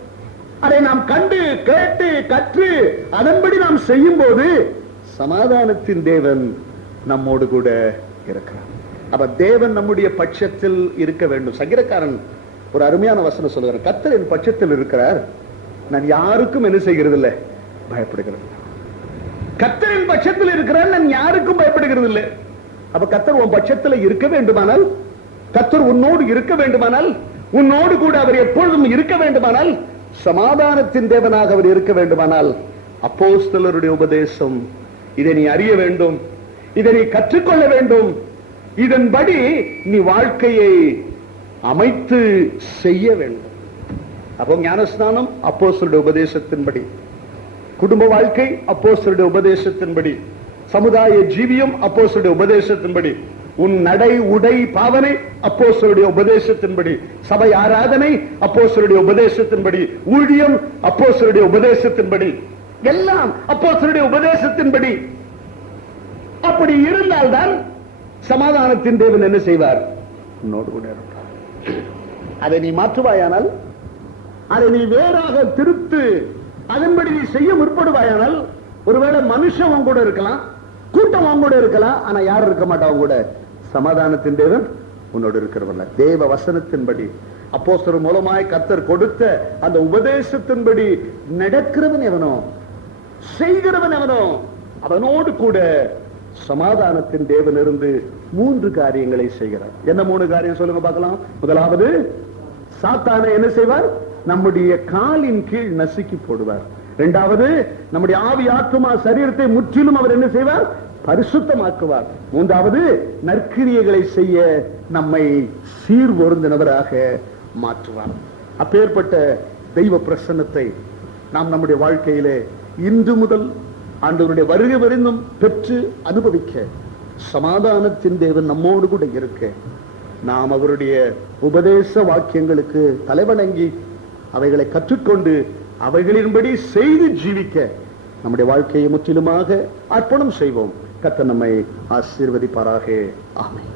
அதை நாம் கண்டு கேட்டு கற்று அதன்படி நாம் செய்யும் போது சமாதானத்தின் தேவன் நம்மோடு கூட இருக்கிறார். அப்ப தேவன் நம்முடைய பட்சத்தில் இருக்க வேண்டும். சங்கீதக்காரன் ஒரு அருமையான வசனம் சொல்லுகிறார், கர்த்தர் என் பட்சத்தில் இருக்கிறார், நான் யாருக்கும் என்ன செய்கிறது இல்லை, பயப்படுகிறது. கர்த்தரின் பட்சத்தில் இருக்கிறார், நான் யாருக்கும் பயப்படுகிறது இல்லை. அப்ப கர்த்தர் உன் பட்சத்தில் இருக்க வேண்டுமானால், கர்த்தர் உன்னோடு இருக்க வேண்டுமானால், உன்னோடு கூட அவர் எப்பொழுதும் இருக்க வேண்டுமானால், சமாதானத்தின் தேவனாக அவர் இருக்க வேண்டுமானால், அப்போஸ்தலருடைய உபதேசம் இதை நீ அறிய வேண்டும், இதை நீ கற்றுக்கொள்ள வேண்டும். இதன்படி நீ வாழ்க்கையை அமைத்து செய்ய வேண்டும். அப்போ ஞானஸ்நானம் அப்போஸ்தலருடைய உபதேசத்தின்படி, குடும்ப வாழ்க்கை அப்போஸ்தலருடைய உபதேசத்தின்படி, சமுதாய ஜீவியம் அப்போஸ்தலருடைய உபதேசத்தின்படி, உன் நடை உடை பாவனை அப்போஸ்தலருடைய உபதேசத்தின்படி, சபை ஆராதனை அப்போஸ்தலருடைய உபதேசத்தின்படி, ஊழியம் அப்போஸ்தலருடைய உபதேசத்தின்படி, எல்லாம் அப்போஸ்தலருடைய உபதேசத்தின்படி. அப்படி இருந்தால்தான் சமாதானத்தின் தேவன் என்ன செய்வார்? உன்னோடு கூட இருப்பார். அதை நீ மாற்றுவாயானால், அதை நீ வேறாக திருத்து அதன்படி நீ செய்ய முற்படுவாயானால், ஒருவேளை மனுஷன் உன் கூட இருக்கலாம், கூட்டம் உன் கூட இருக்கலாம், ஆனா யாரும் இருக்க மாட்டான் கூட. சமாதானத்தின் தேவன் உன்னோடு இருக்கிறவல்ல. தேவ வசனத்தின்படி அப்போஸ்தலர் மூலமாய் கர்த்தர் கொடுத்த அந்த உபதேசத்தின்படி நடக்கிறவன் எவனோ, செய்கிறவன் எவனோ, அவனோடு கூட சமாதானத்தின் தேவன் இருந்து 3 காரியங்களை செய்கிறார். என்ன 3 காரியம் சொல்லுங்க பார்க்கலாம். முதலாவது, சாத்தானை என்ன செய்வார்? நம்முடைய காலின் கீழ் நசுக்கி போடுவார். இரண்டாவது, நம்முடைய ஆவி ஆத்துமா சரீரத்தை முற்றிலும் அவர் என்ன செய்வார்? பரிசுத்தமாக்குவார். மூன்றாவது, நற்கிரியைகளை செய்ய நம்மை சீர்வொருந்தினவராக மாற்றுவார். அப்பேற்பட்ட தெய்வ பிரசன்னத்தை நாம் நம்முடைய வாழ்க்கையிலே இன்று முதல் ஆண்டவருடைய வருகை வரைந்தும் பெற்று அனுபவிக்க, சமாதானத்தின் தேவன் நம்மோடு கூட இருக்க, நாம் அவருடைய உபதேச வாக்கியங்களுக்கு தலைவணங்கி அவைகளை கற்றுக்கொண்டு அவைகளின்படி செய்து ஜீவிக்க நம்முடைய வாழ்க்கையை முற்றிலுமாக அர்ப்பணம் செய்வோம். கர்த்தர் நம்மை ஆசீர்வதிப்பாராக. ஆமென்.